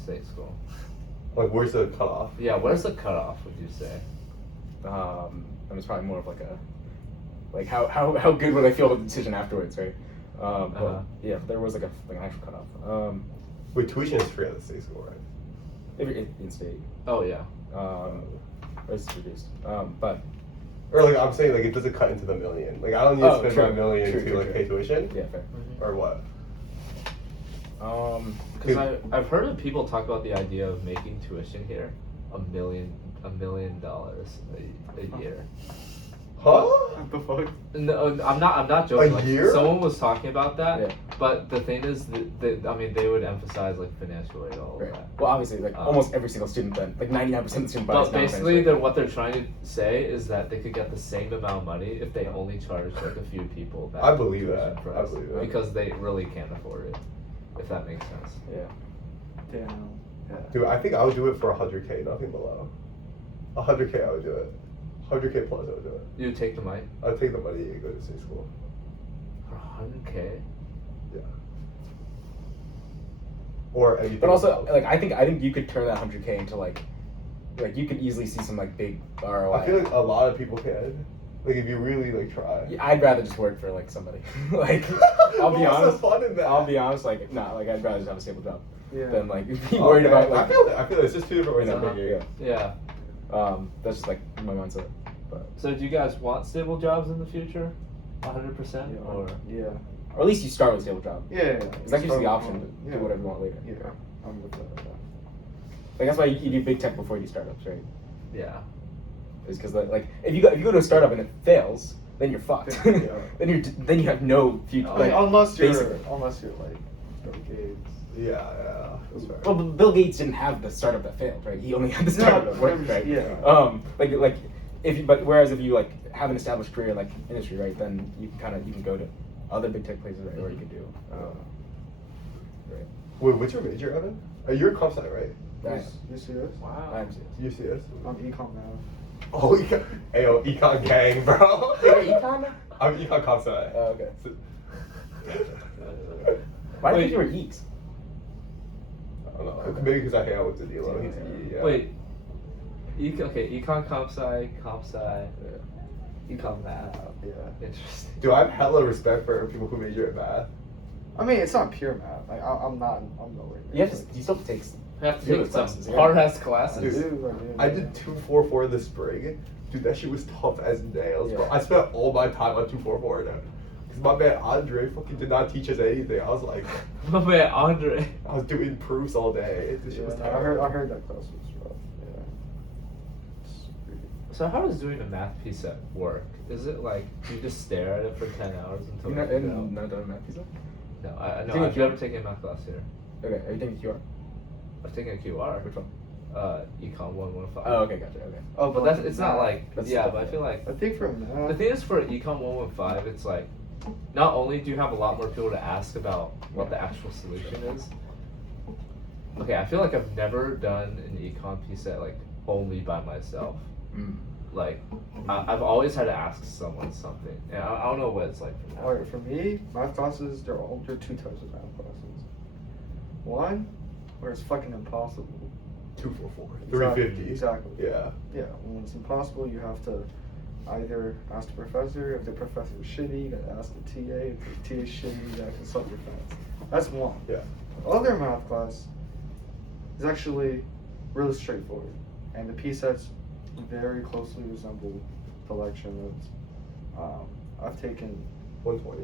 state school? Like, where's the cutoff? Yeah, where's the cutoff? Would you say? I mean, it's probably more of like a, like how good would I feel about the decision afterwards, right? But yeah, if there was like an actual cutoff. Wait, tuition is free at the state school, right? If you're in state, Oh yeah. it's reduced. But Or like I'm saying, like it doesn't cut into the million. Like I don't need to spend true, my million true, to true, like true. pay tuition, yeah, fair. or what? Because I've heard of people talk about the idea of making tuition here $1 million a year. Huh? What the fuck? No, I'm not joking. A Like, year? someone was talking about that, Yeah. but the thing is, that I mean, they would emphasize like financial aid, all of Right. that. Well, obviously, like almost every single student then, like 99% of the student buys. But basically, what they're trying to say is that they could get the same amount of money if they only charged like a few people back. I believe tuition that. I price, believe that. because they really can't afford it. If that makes sense. Yeah. Damn. Yeah. Dude, I think I would do it for 100K, nothing below. 100K, I would do it. 100K plus, I would do it. You would take the money I'd take the money and go to state school. for 100K. Yeah. Or anything. But also, above. like I think you could turn that 100K into like you could easily see some like big ROI. I feel like a lot of people can. Like if you really like try. Yeah, I'd rather just work for like somebody. Like I'll be What's the honest. fun in that? I'll be honest. Like like I'd rather just have a stable job Yeah. than like be worried Okay, about like. I feel it's just two different ways you of know, thinking. yeah. Yeah. That's just like my mindset. But So do you guys want stable jobs in the future? 100% or? Yeah. or at least you start with a stable job. Yeah. Because that gives you the option to Yeah. do whatever you want later. Yeah. I'm with that. Like that's why you do big tech before you do startups, right? Yeah. Is because like if you go to a startup and it fails, then you're fucked. Yeah. then you have no future. Oh, like, unless you're basically. like Bill Gates. Yeah. That's fair. Well, but Bill Gates didn't have the startup that failed, right? He only had the startup that worked, right? Yeah. Like if you, but whereas if you like have an established career in like industry, right, then you can go to other big tech places, right, or you could do. Right. Wait, what's your major, Evan? You're comp sci, right? You see this? Wow. I'm serious. UCS? I'm econ now. Oh, Ayo, econ gang, bro. You're econ? I'm econ comp sci. Oh, okay. So- Why do you Wait. think you were Eeks? I don't know. Maybe because I hang out with Danilo. He's yeah. Wait. Econ comp sci, econ math. Yeah. Interesting. Dude, I have hella respect for people who major in math. I mean, it's not pure math. Like, I'm nowhere near. You have to. You still take. I have to Yeah, take the some classes, yeah. hard ass I classes. do. I did 244 this spring. Dude, that shit was tough as nails, bro. Yeah. I spent all my time on 244 now. Because my man Andre fucking did not teach us anything. I was like, My man Andre. I was doing proofs all day. This shit Yeah, was no, terrible. I heard that class was rough. Yeah. So how does doing a math piece at work? Is it like you just stare at it for 10 hours until You're not you in know? no done math pizza? No, Taking I've QR? never taken a math class here. Okay, are you taking QR? I've taken a QR. Which one? Econ 115. Oh, okay, gotcha. Okay. Oh, But that's it's not math. like That's yeah, tough, but I yeah. feel like I think for math. the thing is for Econ 115, it's like not only do you have a lot more people to ask about what the actual solution is. Okay, I feel like I've never done an econ piece that like only by myself. Mm. Like I've always had to ask someone something, and I don't know what it's like for now. Alright, for me, math classes, there are two types of math classes. One, where it's fucking impossible. 244. Exactly, 350. Exactly. Yeah. Yeah, when it's impossible, you have to either ask the professor. If the professor is shitty, you gotta ask the TA. If the TA is shitty, you gotta consult your friends. That's one. Yeah. The other math class is actually really straightforward, and the P-sets very closely resemble the lecture notes. I've taken, 120.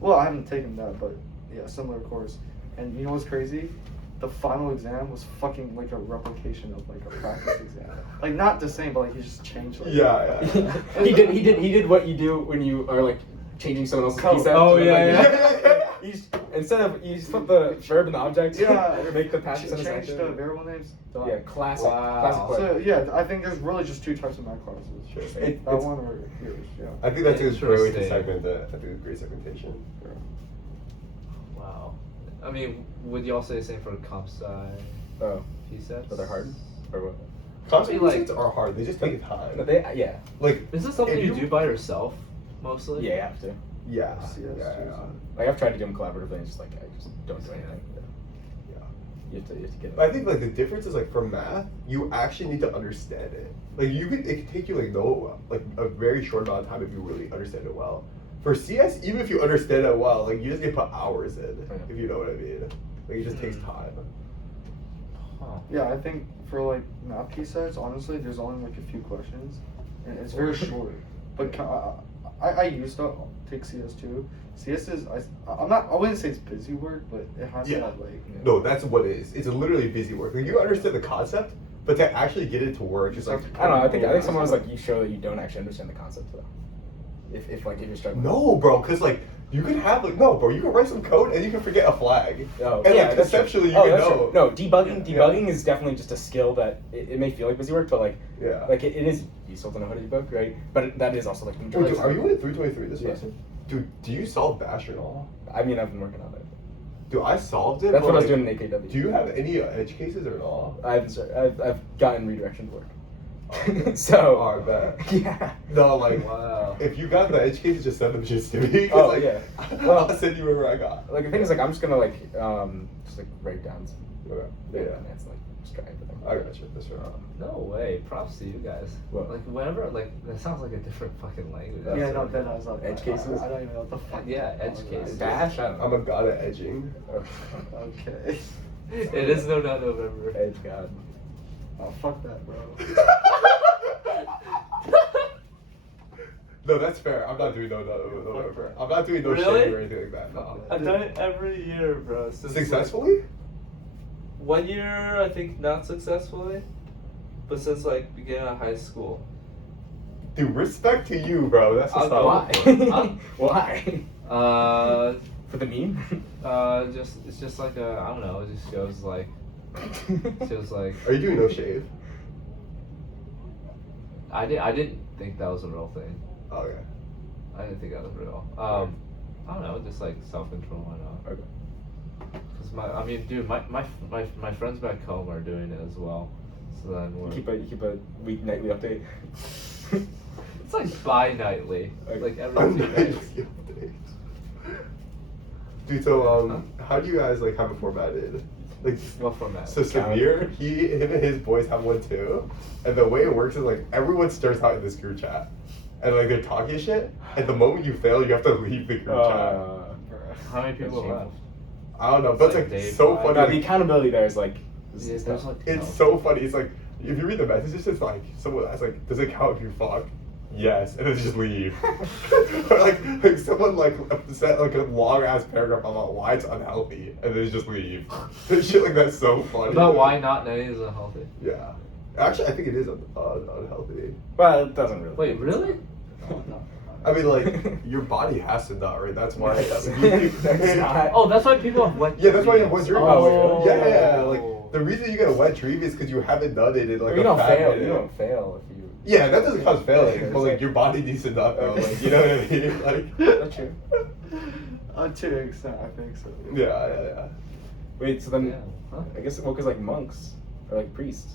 well, I haven't taken that, but yeah, similar course. And you know what's crazy? The final exam was fucking like a replication of like a practice exam. Like not the same, but like he just changed. Like, Yeah, yeah. he did what you do when you are like changing someone else's Code. piece out. Oh, So, yeah, like, yeah. Instead of you just put the verb in the object. Yeah, Make the past tense change active. the variable names. Done. Yeah, classic. Wow. Classic play. So yeah, I think there's really just two types of math classes. Sure. That It's- one or yours. Yeah. I think that's a great way to Interesting. segment that. I think it's great segmentation. Wow. I mean, would y'all say the same for comp sci Oh, P-sets? but they're hard or what? Concept like- like, are hard. They just take time. But they yeah Like, Is this something if you do by yourself mostly? yeah you have to. yeah, CS, yeah. Like I've tried to do them collaboratively, and it's just like I just don't do anything. Yeah. You have to get it. But I think like the difference is like for math, you actually need to understand it. Like it can take you like a very short amount of time if you really understand it well. For CS, even if you understand it well, like you just get to put hours in, if you know what I mean. Like it just takes time. Huh. Yeah, I think for like math P-sets, honestly, there's only like a few questions, and it's very short. But I used to take CS too. CS is I wouldn't say it's busy work, but it has Yeah. to have like. No, that's what it is. It's literally busy work. Like you understand the concept, but to actually get it to work is like I don't know. I think someone was like you show that you don't actually understand the concept though. If you're struggling. no, bro, because like you could have like no, bro, you can write some code and you can forget a flag. Oh, and yeah, like that's true. conceptually you Oh, can that's know. true. No, debugging Yeah. debugging is definitely just a skill that it may feel like busy work, but like Yeah. like it is useful to know how to debug, right? But that is also like the Wait, majority. dude, are you in 323 this Yeah. semester? Dude, do you solve Bash at all? I mean, I've been working on it. Dude, I solved it. That's but, what I was like, doing in AKW. Do you have any edge cases or not? I've gotten redirection to work. Oh, So I bet. yeah. No, like, Wow. if you got the edge cases, just send them shits to me. 'Cause, Oh, like, yeah. I'll send you whatever I got. Like the thing is, like I'm just gonna like just like write down some Okay. yeah, Yeah. and it's like just try everything. I got you. That's right. No way. Props to you guys. What? Like whenever, like that sounds like a different fucking language. That's Yeah, what no, it then is. I was like, Edge cases? I don't even know what the fuck. Yeah, edge Oh, cases. Bash. I don't know. I'm a god at edging. Okay. It is no not November. Edge God. Oh fuck that, bro. No, that's fair. I'm not doing November. I'm not doing no Really? shade or anything like that. No. I've done it every year, bro. Since, Successfully? One year, I think not successfully, but since like beginning of high school. Dude, respect to you, bro. That's just I'll not go. Why? Why? For the meme? Just it's just like I don't know. It just shows like Are you doing no shave? I didn't think that was a real thing. Oh, okay. I didn't think that was real. I don't know, just like self control. Why not? Okay. Cause I mean, dude, my friends back home are doing it as well. So then we're You keep a nightly update. it's like bi-nightly, Okay. like every I'm 2 not days. doing updates. Dude, so how do you guys like have it formatted? Like, What format? so Samir, him and his boys have one too, and the way it works is like everyone starts out in this group chat, and like they're talking shit, and the moment you fail, you have to leave the group chat. How many people That's left? I don't know, but it's like like Dave so Live. funny. No, like, the accountability there is like. Yeah, there's like it's no. so funny. It's like if you read the message, it's just like someone asks like, "Does it count if you fuck?" Yes, and then just leave. Or like someone like sent like a long ass paragraph about why it's unhealthy, and then just leave. Shit like that's so funny. About why not knitting is unhealthy. Yeah, actually, I think it is unhealthy. Well, it doesn't really. Wait, really? I mean, like your body has to nut, right? That's why. No, it doesn't. That's not. Oh, that's why people have wet. Yeah, that's why you have wet dreams. Oh, yeah, like the reason you get a wet dream is because you haven't nutted in like you a don't fat fail. minute. You don't fail if you. Yeah, that doesn't cause failing, Yeah, but like it's your body needs to nut though. Okay. Like you know what I mean? Like. That's true. To an extent, I think so. Yeah. Wait, so then Yeah. Huh? I guess because like monks or like priests.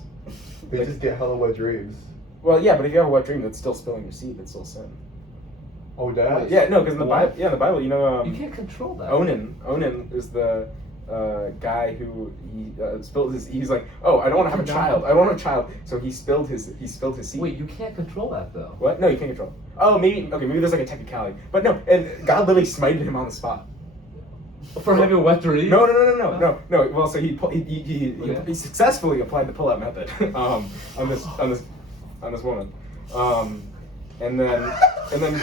They Like- just get hella wet dreams. Well, yeah, but if you have a wet dream, that's still spilling your seed. That's still sin. Oh, that? Yeah, no, because in the What? Bible, in the Bible, you know, You can't control that. Onan is the guy who he spilled his. He's like, oh, I don't want to have a child. I don't want a child. So he spilled his seed. Wait, you can't control that though. What? No, you can't control. Oh, maybe. Okay, maybe there's like a technicality, but no. And God literally smited him on the spot. For having a wet dream? No. Well, so Yeah. he successfully applied the pull-out method on this woman, and then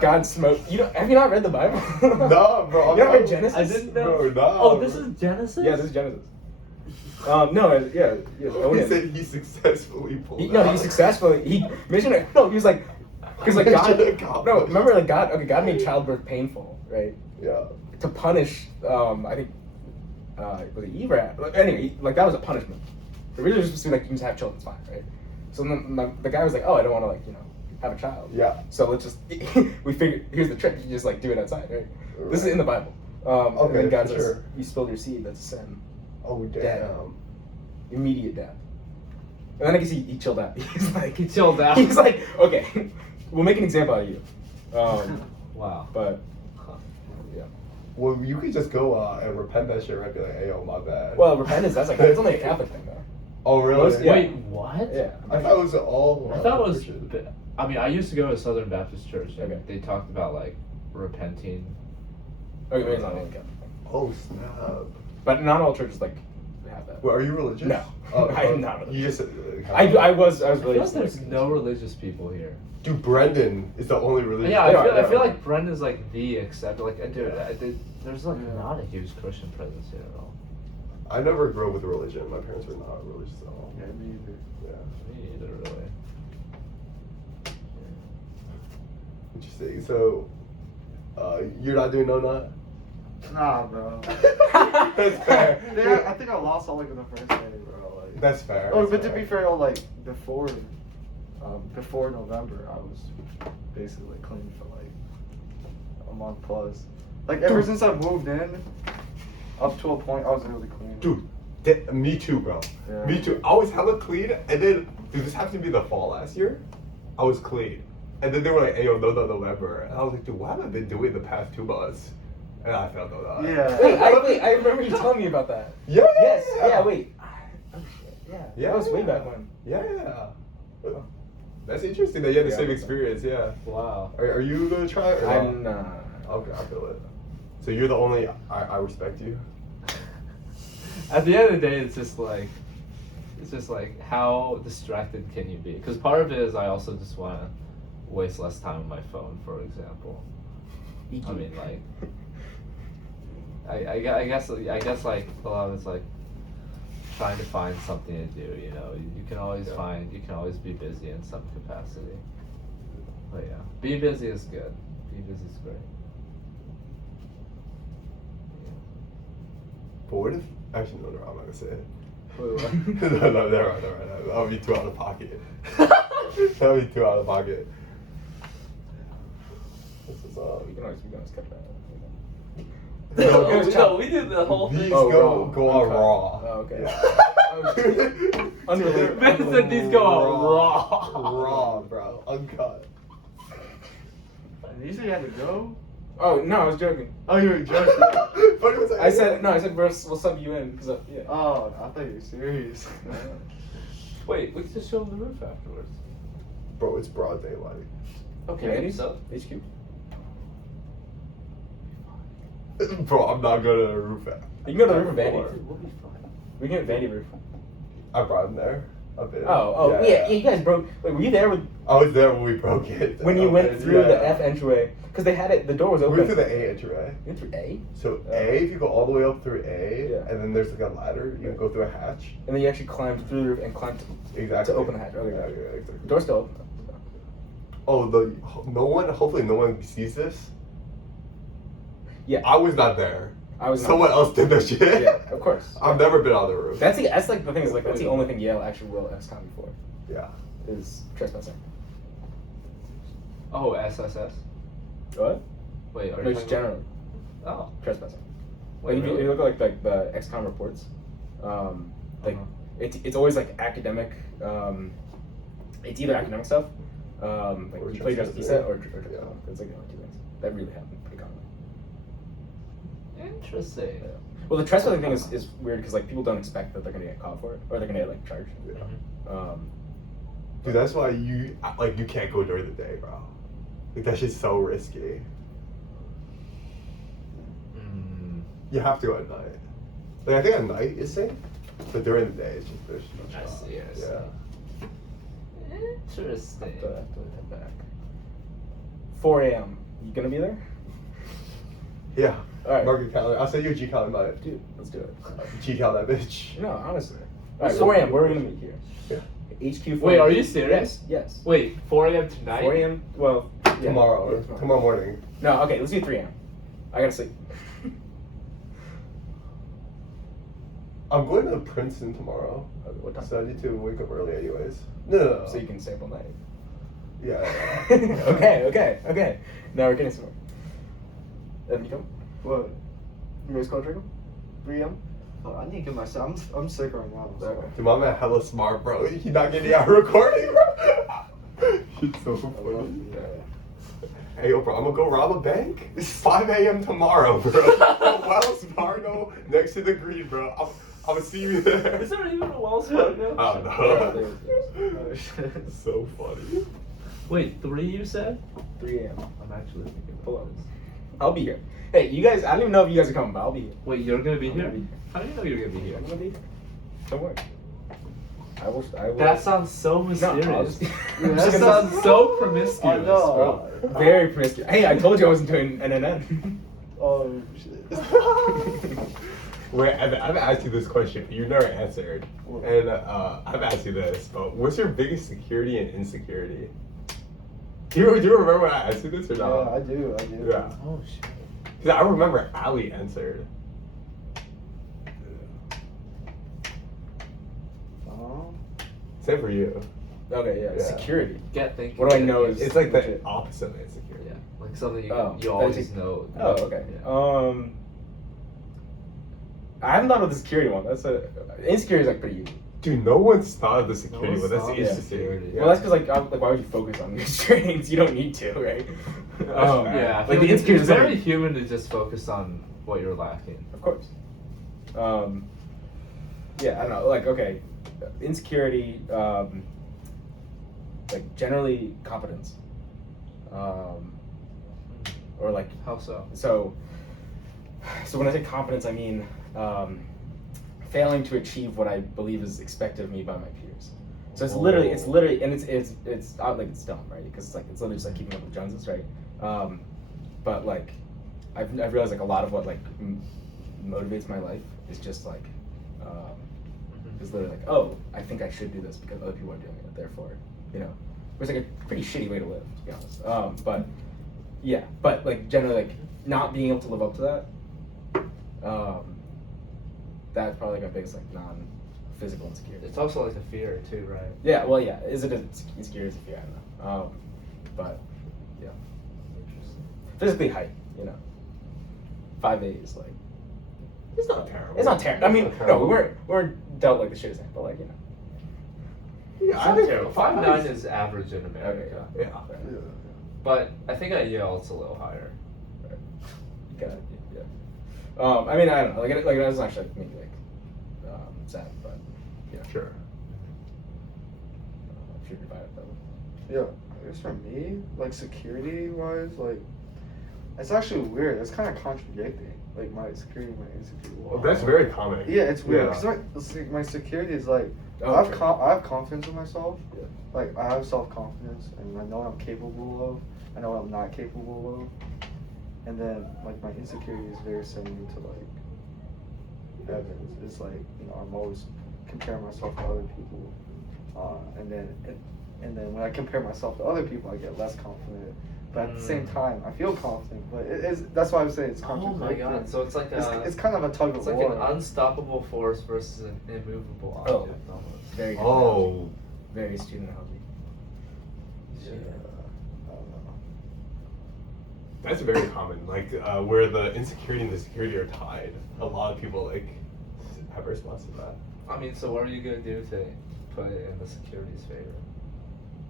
God smote. Have you not read the Bible? No, bro. You not read Genesis? I didn't know. Bro, no. Oh, this is Genesis? Yeah, this is Genesis. No, yeah. He Onan. said he successfully pulled He out. successfully he mission. No, he was like, because like Mission God. accomplished. No, remember like God. Okay, God made childbirth painful, right? Yeah. To punish, I think, was it Eve? Anyway, like that was a punishment. It really was supposed to be like you can just have children, it's fine, right? So then the guy was like, oh, I don't want to like have a child. Yeah. So let's just we figured here's the trick. You just like do it outside, right? This is in the Bible. And Okay, then God for says, sure. you spilled your seed. That's a sin. Oh, Dead. damn. Immediate death. And then I guess he chilled out. He's like He chilled out. He's like, okay, we'll make an example out of you. Wow. But yeah. Well, you could just go and repent that shit, right? Be like, hey, oh, my bad. Well, repentance. That's like it's only a Catholic thing though. Oh, really? most- yeah. Wait, what? Yeah. I thought it was all. I thought it was. Christian. I mean, I used to go to Southern Baptist Church, and Okay. they talked about like repenting. Okay, maybe it's not only Catholic thing. Oh, snap. But not all churches like have that. Well, are you religious? No. Oh, I am not You religious. just. I was I feel really. like there's no religious people here. Dude, Brendan is the only religious. Yeah, They I are. feel like Brendan's like the except like there's like not a huge Christian presence here at all. I never grew up with a religion. My parents were not religious at all. Yeah, me either. Yeah. Me either, really. Interesting. So, you're not doing no nut? Nah, bro. That's fair. Yeah, I think I lost all like in the first day, bro. Like. That's fair. Oh, that's but to fair. be fair, like before November, I was basically like clean for like a month plus. Like ever since I moved in, up to a point, I was really clean. Dude, me too, bro. Yeah. Me too. I was hella clean, and then, dude, this happened to be the fall last year. I was clean. And then they were like, hey, yo, no, November. And I was like, dude, what have I been doing the past 2 months? And I felt no nut. Yeah. Wait, I remember you telling me about that. Yeah. Yes. Yeah. Wait. Oh shit. Yeah. Yeah, That was way yeah. back when. Yeah. That's interesting that you had the Yeah, same I experience, yeah. Wow. Are you gonna try it or I'm not? not. Okay, I feel it. So you're the only, I respect you. At the end of the day, it's just like how distracted can you be? Because part of it is I also just want to waste less time on my phone, for example. I mean, like, I guess like a lot of it's like trying to find something to do. You know, you can always be busy in some capacity. But yeah, being busy is good. Being busy is great. But what if, actually, no, I'm not gonna say it. Wait, what? no, never mind. That would be too out of pocket. That would be too out of pocket. This is, We can always cut that. No, It was chopped. we did the whole These thing. Oh, go on uncut. raw. Oh, okay. Yeah. Unrelated. Ben said these go out raw. Raw, bro. Uncut. You said you had to go? Oh no, I was joking. Oh, you were joking. But it was like, I said we'll sub you in because yeah. Oh, I thought you were serious. Wait, we can just show them the roof afterwards. bro, it's broad daylight. Okay, Vandy's? so HQ. Bro, I'm not going to a roof. You can go to the roof of Before. Vandy. we'll be fine. We can get Vandy roof. I brought him there a bit. Oh, yeah, you guys broke. Wait, were you there with I was there when we broke it. when you went through Yeah. the F entryway? Because they had it. The door was We open. went through the A entryway. You went through A, So Oh. A, if you go all the way up through A, Yeah. and then there's like a ladder, you can go through a hatch. and then you actually climbed through the roof and climbed Exactly. to open the hatch. Okay, Yeah, okay. yeah, exactly. The door's still open. Oh, hopefully no one sees this. Yeah, I was not there. I was. not- Someone else did that shit. Yeah, of course. I've never been on the roof. That's like the thing is like that's the only thing Yale actually will XCOM for Yeah. is trespassing. Oh, SSS. What? Wait, are No, you just talking generally about- trespassing. Wait, Like if really? you look at like the XCOM reports, like Uh-huh. it's always like academic. It's either academic stuff, like Or you play just trespassing. ESET or Yeah. it's like the only two things that really happen pretty commonly. Interesting. Yeah. Well, the trespassing thing is weird because like people don't expect that they're gonna get caught for it or they're gonna get like charged. Yeah. Dude, that's why you can't go during the day, bro. Like that shit's so risky. Mm, You have to go at night. Like I think at night is safe, but during the day it's just there's no I shot. see, I see. Yeah. interesting. I have to head back. 4 a.m. You gonna be there? Yeah. All right. Mark your calendar. I'll send you a G calendar. Dude, let's do it. G calendar, that bitch. No, honestly. All right, 4 a.m. Where are we gonna meet here? Yeah. HQ. 4 Wait, are you serious? Yes. Wait, 4 a.m. tonight? 4 a.m. Well, yeah, Tomorrow. yeah, Tomorrow morning. No, okay, let's do 3 a.m. I gotta sleep. I'm going to Princeton tomorrow, What time? so I need to wake up early anyways. No. So you can stay up all night. Yeah. okay. Now we're getting somewhere. Evan, you come? What? You race call Draco? 3 a.m. Oh, I need to get myself. I'm sick right now. So. Okay. Dude, my man hella smart, bro. He not getting out recording, bro. Shit's so funny. Hey, yo, bro, I'm gonna go rob a bank. It's 5 a.m. tomorrow, bro. Wells Fargo next to the green, bro. I'm gonna see you there. Is there even a Wells Fargo? Oh, no. So funny. Wait, 3 you said? 3 a.m. I'm actually thinking Pull about up. this. I'll be here. Hey, you guys, I don't even know if you guys are coming, but I'll be here. Wait, you're gonna be I'm here? gonna be- How do you know you're gonna be here? I'm gonna be here. Don't worry. I will. That sounds so No, mysterious. I'll just- Yeah, that sounds so promiscuous, I know. bro. Very promiscuous. Hey, I told you I wasn't doing NNN. Oh shit. Wait, I've asked you this question, but you never answered. And I've asked you this, but what's your biggest security and insecurity? Do you remember when I asked you this or Yeah, not? I do. Yeah. Oh shit. Because I remember Ali answered. Same for you. Okay, yeah. Yeah. Security. Get thinking. What do I know is- It's like the Legit. opposite of insecurity. Yeah, like something you, Oh, you that's always a- know. Oh, okay. Yeah. I haven't thought of the security one. That's a insecurity is like pretty easy. Dude, no one's thought of the security, one's but that's thought of interesting. security. Well, that's because like why would you focus on these trainings? You don't need to, right? Yeah, I feel like the it's insecurity is very like, human to just focus on what you're lacking. of course. Yeah, I don't know. Like, okay, insecurity, like generally competence, or like How so? so. So when I say competence, I mean failing to achieve what I believe is expected of me by my peers. So it's literally, and it's not like it's dumb, right? Because it's literally just like keeping up with the Joneses, right? But like, I've realized like a lot of what like motivates my life is just like, is literally like, oh, I think I should do this because other people are doing it, therefore, you know, it's like a pretty shitty way to live, to be honest. But yeah, but like generally like not being able to live up to that, that's probably like my biggest like non-physical insecurity. It's also like a fear too, right? Yeah, well, yeah. Is it as insecure as a fear? I don't know. But yeah, Interesting. physically height, you know, 5'8" is like It's not terrible. it's not terrible. I mean, It's not no, terrible. we weren't dealt like the shit, but like you know. Yeah, It's not think terrible. 5'9" is average in America. Okay, Yeah. But I think at Yale it's a little higher. God, yeah. I mean, I don't know. Like it doesn't actually make me sad, but yeah. Sure. If you're by it though. Yeah, I guess for me, like security wise, like it's actually weird. It's kind of contradicting. Like my security, my insecurity. Well, that's very common. Yeah, it's weird. Yeah. 'Cause my security is like Oh, I have okay. I have confidence in myself. Yeah. Like I have self confidence, and I know what I'm capable of. I know what I'm not capable of. And then like my insecurity is very similar to like Evans. It's like I'm always comparing myself to other people, and then when I compare myself to other people, I get less confident. But at the same time, I feel confident. But that's why I'm saying it's Oh contradicting. my god! So it's like It's kind of a tug of it's like war. an unstoppable force versus an immovable Oh. object almost. Very good. Oh. Very student healthy. Yeah, I don't know. That's very common. Like where the insecurity and the security are tied. A lot of people like have response to that. I mean, so what are you gonna do to put it in the security's favor?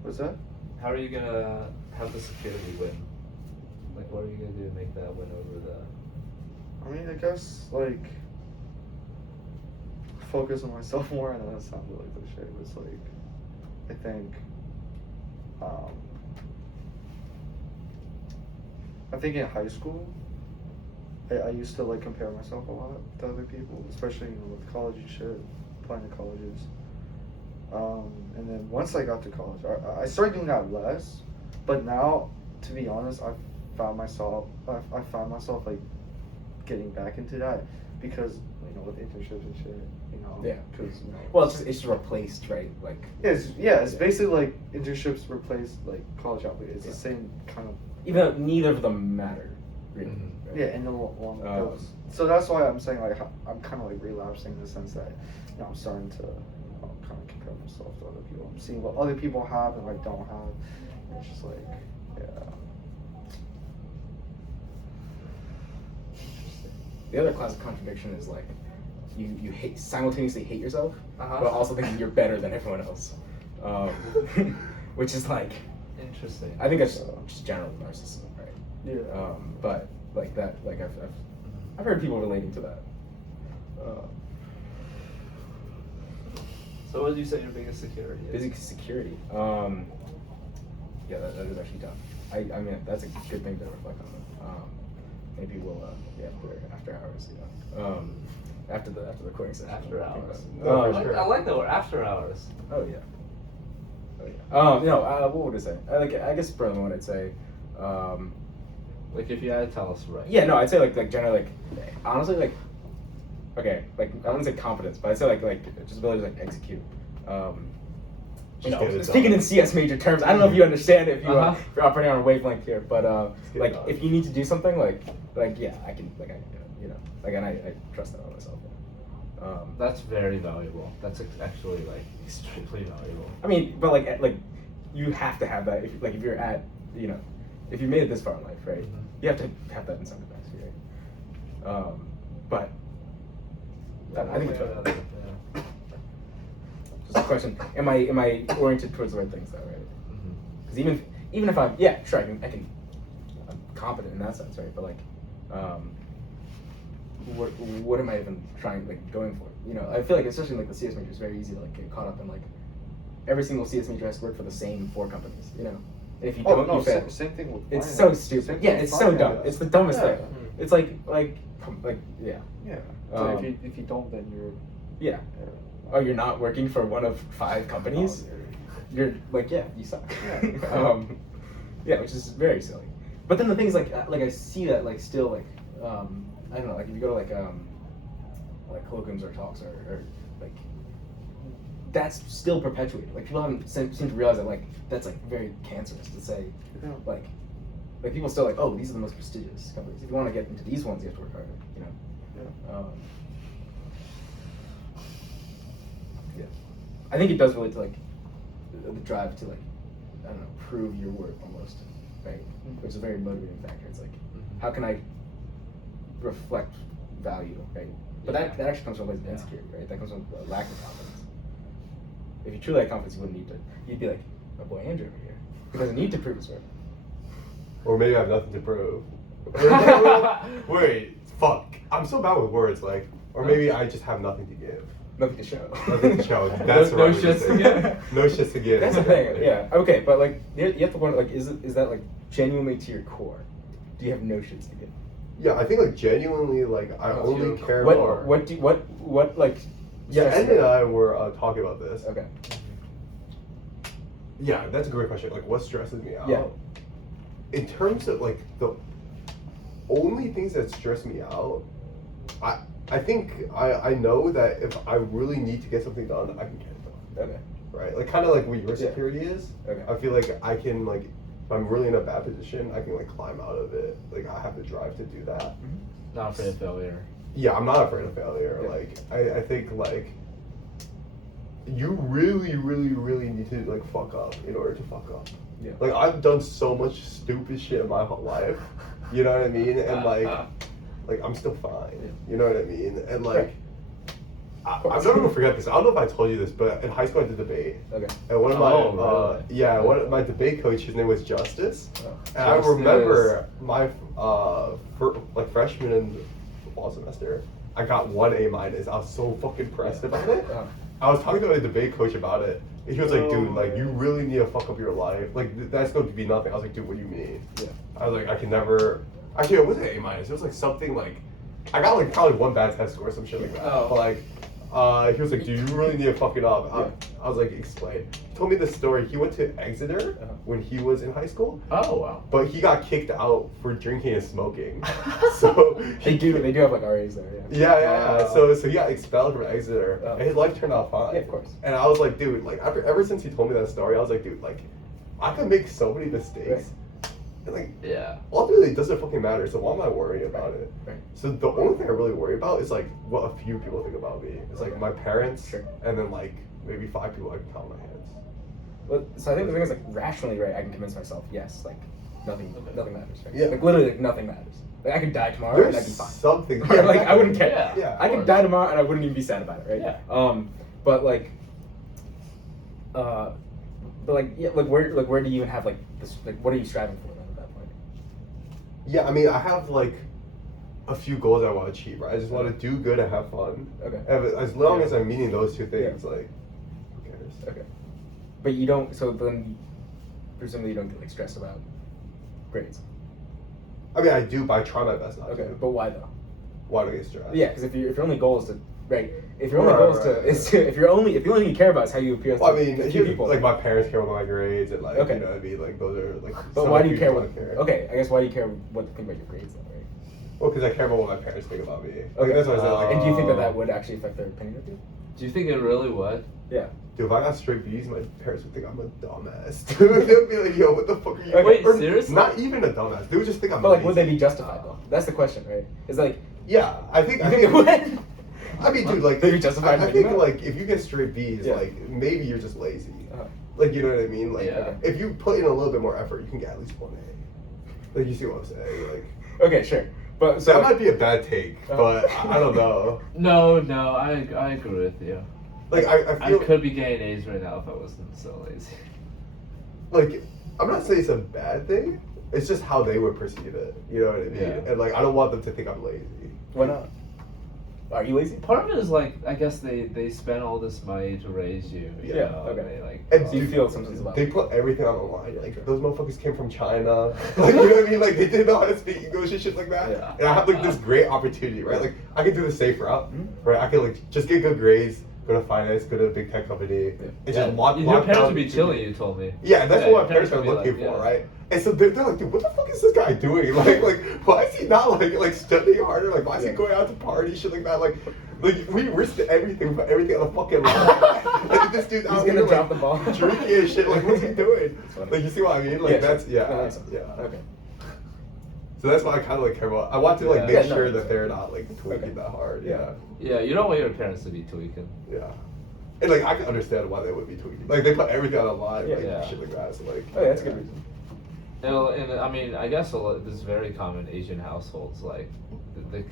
What's that? How are you gonna have the security win? Like, what are you gonna do to make that win over the? I mean, I guess like focus on myself more. I know that sounds really cliche, but it's like I think in high school I used to like compare myself a lot to other people, especially with college and shit, applying to colleges. And then once I got to college, I started doing that less, but now, to be honest, I found myself like getting back into that because with internships and shit, Yeah. because Well, it's just replaced, right? Like. it's Yeah. basically like internships replace like college applications. It's Yeah. the same kind of Even though neither of them matter, really. Mhm. right? yeah in the long Um, goes. So that's why I'm saying like I'm kind of like relapsing in the sense that I'm starting to kind of compare myself to other people. I'm seeing what other people have and like don't have. And it's just like The other classic contradiction is like you simultaneously hate yourself, Uh-huh. but also thinking you're better than everyone else, which is like Interesting. I think that's just general narcissism, right? yeah. But like that, like I've heard people relating to that. So, what would you say your biggest security is? Physical security. Yeah, that is actually tough. I mean, that's a good thing to reflect on. Maybe we'll after hours, after the recording session. After hours. No, for sure. I like the word after hours. Oh yeah. What would I say? I guess probably what I'd say. Like, if you had to tell us right. Yeah, no, I'd say like generally honestly okay, I wouldn't say competence, but I'd say like just ability to execute. Just get it Speaking done. in CS major terms, I don't know if you understand it if you Uh-huh. if you're operating on a wavelength here, but get it like done. if you need to do something yeah, I can do it, and I trust that on myself. That's very valuable. That's actually like extremely valuable. I mean, but like you have to have that if you're at if you made it this far in life, right? Mhm. You have to have that incentive, right? But I think it's better. Yeah. Just a question: Am I oriented towards the right things, though, right? Mhm. Because even if I'm sure I'm competent in that sense, right? But like, what am I even trying going for? I feel like especially in the CS major, it's very easy to get caught up in every single CS major has to work for the same 4 companies, And if you don't, you fail. Same thing with It's finance. so Same stupid. thing Yeah, with it's so dumb. finance. It's the dumbest Yeah. thing. It's like yeah. Yeah. So Um, if you don't, then you're Yeah. Oh, you're not working for one of 5 companies? You're you suck. Yeah. Yeah, which is very silly. But then the thing is I see that still I don't know, if you go to colloquiums or talks or that's still perpetuated. People haven't seem to realize that that's very cancerous to say. Yeah. People still oh, these are the most prestigious companies. If you want to get into these ones, you have to work harder. Yeah. Yeah. I think it does relate to the drive to I don't know, prove your worth almost, right? Which is a very motivating factor. It's how can I reflect value, right? But that actually comes from a place of insecurity, right? That comes from a lack of confidence. If you truly had confidence, you wouldn't need to. You'd be like, my boy Andrew over here. He doesn't need to prove his worth. Or maybe I have nothing to prove. Wait, fuck. I'm so bad with words, like, or maybe I just have nothing to give. Nothing to show. Nothing to show. That's No what I would shits say. to give? No shits to give. That's the thing. Yeah. Okay, but like you have to wonder, like, is that like genuinely to your core? Do you have no shits to give? Yeah, I think like genuinely, like I That's only your care What about. what like? Yeah, stresses Ed you and out? I were talking about this. Okay. Yeah, that's a great question. Like, what stresses me out? Yeah. In terms of like the only things that stress me out, I think I know that if I really need to get something done, I can get it done. Okay. Right? Like kind of like what your Yeah. security is. Okay. I feel like I can like if I'm really in a bad position, I can like climb out of it. Like I have the drive to do that. Not afraid of failure. Yeah, I'm not afraid of failure. Yeah. Like I think like you really, really, really need to like fuck up in order to fuck up. Yeah. Like I've done so much stupid shit in my whole life. You know what I mean? And like I'm still fine. You know what I mean? And like I'm never gonna forget this. I don't know if I told you this, but in high school I did debate. Okay. And one of my Oh, really? one of my debate coach, his name was Justice. Oh. And I Justice. remember my freshman and fall semester, I got 1 A-. I was so fucking pressed about it. Oh. I was talking to a debate coach about it. And he was like, dude, like you really need to fuck up your life. Like that's going to be nothing. I was like, dude, what do you mean? Yeah. I was like, I can never. Actually, it wasn't A-. It was like something like, I got like probably 1 bad test score or some shit like that. Oh. But like, he was like, dude, you really need to fuck it up. I was like, explain. He told me this story. He went to Exeter when he was in high school, Oh wow. but he got kicked out for drinking and smoking. So They do have like RAs there. Yeah. Yeah. So he got expelled from Exeter, Oh. and his life turned out fine. Yeah, of course. And I was like, dude, like ever since he told me that story, I was like, dude, like I could make so many mistakes, and like Yeah. ultimately it doesn't fucking matter. So why am I worrying about it? Right. So the only thing I really worry about is like what a few people think about me. It's like my parents, Sure. and then like maybe 5 people I can count on my hands. Well, so I think the thing is like rationally, right? I can convince myself, yes, like nothing matters. Right? Yeah. Like literally, like nothing matters. Like I could die tomorrow and I'd be There's fine. something. Like I wouldn't care. Yeah. Yeah. I could die tomorrow and I wouldn't even be sad about it, right? Yeah. But like, yeah, like where do you even have like this? Like, what are you striving for then at that point? Yeah, I mean, I have like a few goals I want to achieve. Right, I just want to do good and have fun. Okay. And as long as I'm meeting those two things, like, who cares? Okay. But you don't. So then, presumably, you don't get like stressed about grades. I mean, I do, but I try my best not Okay. to. But why though? Why do I get stressed? Yeah, because if your only goal is to if your only Right, goal is right, to is to if the only thing you care about is how you appear Well, to I mean, a few people, like my parents care about my grades, and like, Okay. you know what I mean? Like, those are like. But some why of do the you care people what? I care. Okay, I guess why do you care what they think about your grades then, right? Well, because I care about what my parents think about me. Like, Okay. that's what I said. Like, And do you think that would actually affect their opinion of you? Do you think it really would? Yeah. dude, if I got straight B's, my parents would think I'm a dumbass. Dude, they'd be like, yo, what the fuck are you? Okay. Wait, Or seriously? Not even a dumbass. They would just think I'm. But like, would they lazy. be justified though? That's the question, right? It's like, Yeah, I think. you think they would? I mean, dude, like, They'd be justified I in think doing that? like if you get straight B's, Yeah. like maybe you're just lazy. Uh-huh. Like, you know what I mean? Like, Yeah. if you put in a little bit more effort, you can get at least 1 A. Like, you see what I'm saying? Like, Okay, sure. But so that might be a bad take, but I don't know. No, I agree with you. Like, I I feel could be getting A's right now if I wasn't so lazy. like I'm not saying it's a bad thing. It's just how they would perceive it. You know what I mean? Yeah. And like, I don't want them to think I'm lazy. why not? Are you lazy? Part of it is like, I guess they spent all this money to raise you. You Yeah, know, okay. and they, like, And So you dude, feel some sense about they it. put everything on the line. Like, those motherfuckers came from China. Like, you know what I mean? Like, they didn't know how to speak English and shit like that. Yeah. And I have like this great opportunity, right? Like, I can do the safe route, Mhm. right? I can like just get good grades, go to finance, go to a big tech company, and just lock. Your lock parents down would be the- chilling, you told me. Yeah, that's Yeah, what your my parents are would be looking like, for, yeah. right? And so they're like, dude, what the fuck is this guy doing? Like, why is he not like studying harder? Like, why is he Yeah. going out to party, shit like that? Like we risked everything, put everything on the fucking line. And this dude's He's out gonna here, drop like, the ball. drinking and shit. Like, what's he doing? It's funny. Like, you see what I mean? Like, that's sure. That makes sense. yeah. Okay. So that's what I kind of like care about. I want to like Yeah. make Yeah, no, sure it's- that they're not like tweaking Okay. that hard. Yeah. Yeah. Yeah, you don't want your parents to be tweaking. Yeah. And like I can understand why they would be tweaking. Like they put everything on the line, Yeah. like Yeah. shit like that. So like. Oh, yeah, that's a good reason. And I mean, I guess this is very common in Asian households. Like, the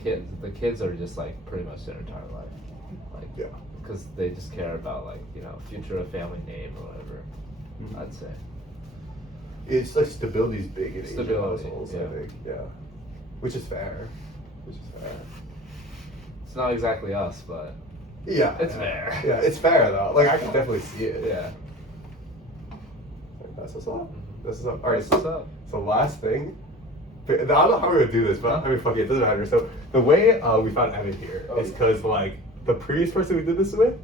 kids are just like pretty much their entire life. Like, Yeah. because they just care about like, you know, future of family name or whatever. Mhm. I'd say. It's like stability's big in Asian Stability, households. yeah. I think. Yeah. which is fair. Which is fair. It's not exactly us, but Yeah. it's fair. Yeah, it's fair though. Like I can definitely see it. Yeah. That's what's up. This is up. All right. What's up? So last thing. I don't know how we're gonna do this, but I mean, fuck it, it doesn't matter. So the way we found Evan here is because like the previous person we did this with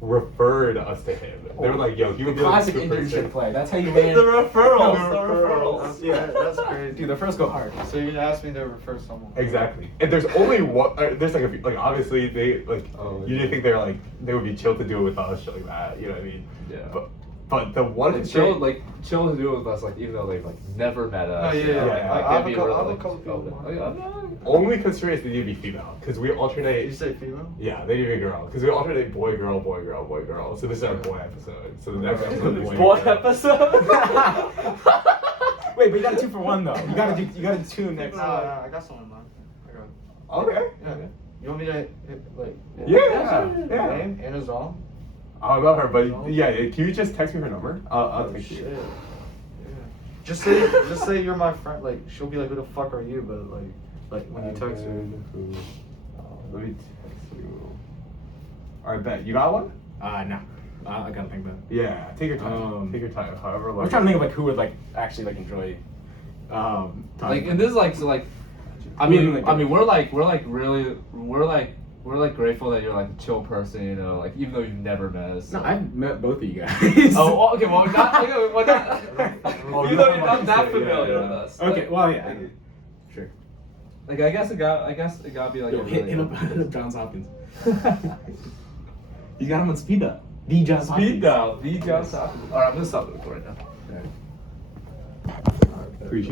referred us to him. They were like, "Yo, he would be like Classic a good person." internship play. That's how you land. The referrals. The The referrals. referrals. Yeah. That's crazy. Dude, the first go hard. So you're gonna ask me to refer someone? Exactly. And there's only one. There's like a few, like obviously they like you didn't think they're like they would be chill to do it with us, shit like that. You know what I mean? Yeah. But the one Like constraint- chill to do it with us, like even though they've like never met us. Oh, yeah, yeah. Like, I have they'd a be couple- real, I have a like, couple people open. want Like, to- I'm not- only constraint is they need to be female because we Did you alternate. say female? Yeah, they need to be a girl because we alternate boy girl boy girl boy girl. So this is our boy episode. So the next episode is Boy girl. episode. Wait, but you got a 2 for 1 though. You gotta do 2 next. No, I got someone in mind. I got. Okay. Yeah. You want me to like? Yeah. Name Anna Zong. I love her, but yeah, can you just text me her number? I'll text Shit. you. Yeah. Just say you're my friend. Like she'll be like, who the fuck are you? But like when you text her. Let me text you. All right, bet. You got one? No. I gotta think about it. Yeah. Take your time. Take your time. However. I'm trying to think of like who would like actually like enjoy. Like and this is like so like. I mean we're grateful that you're like a chill person, you know, like even though you've never met us. No, I've met both of you guys. Oh, okay. Well, not. Okay, well, not Oh, even you though have you're not to that say, familiar yeah. with us. Okay, well, yeah. Like, Sure. like I guess it got to be like. Yo, a hit really- up Johns Hopkins. You got him on speed dial. The Johns Hopkins. Speed dial. The Johns Hopkins. All right, I'm gonna stop the recording now. Appreciate it.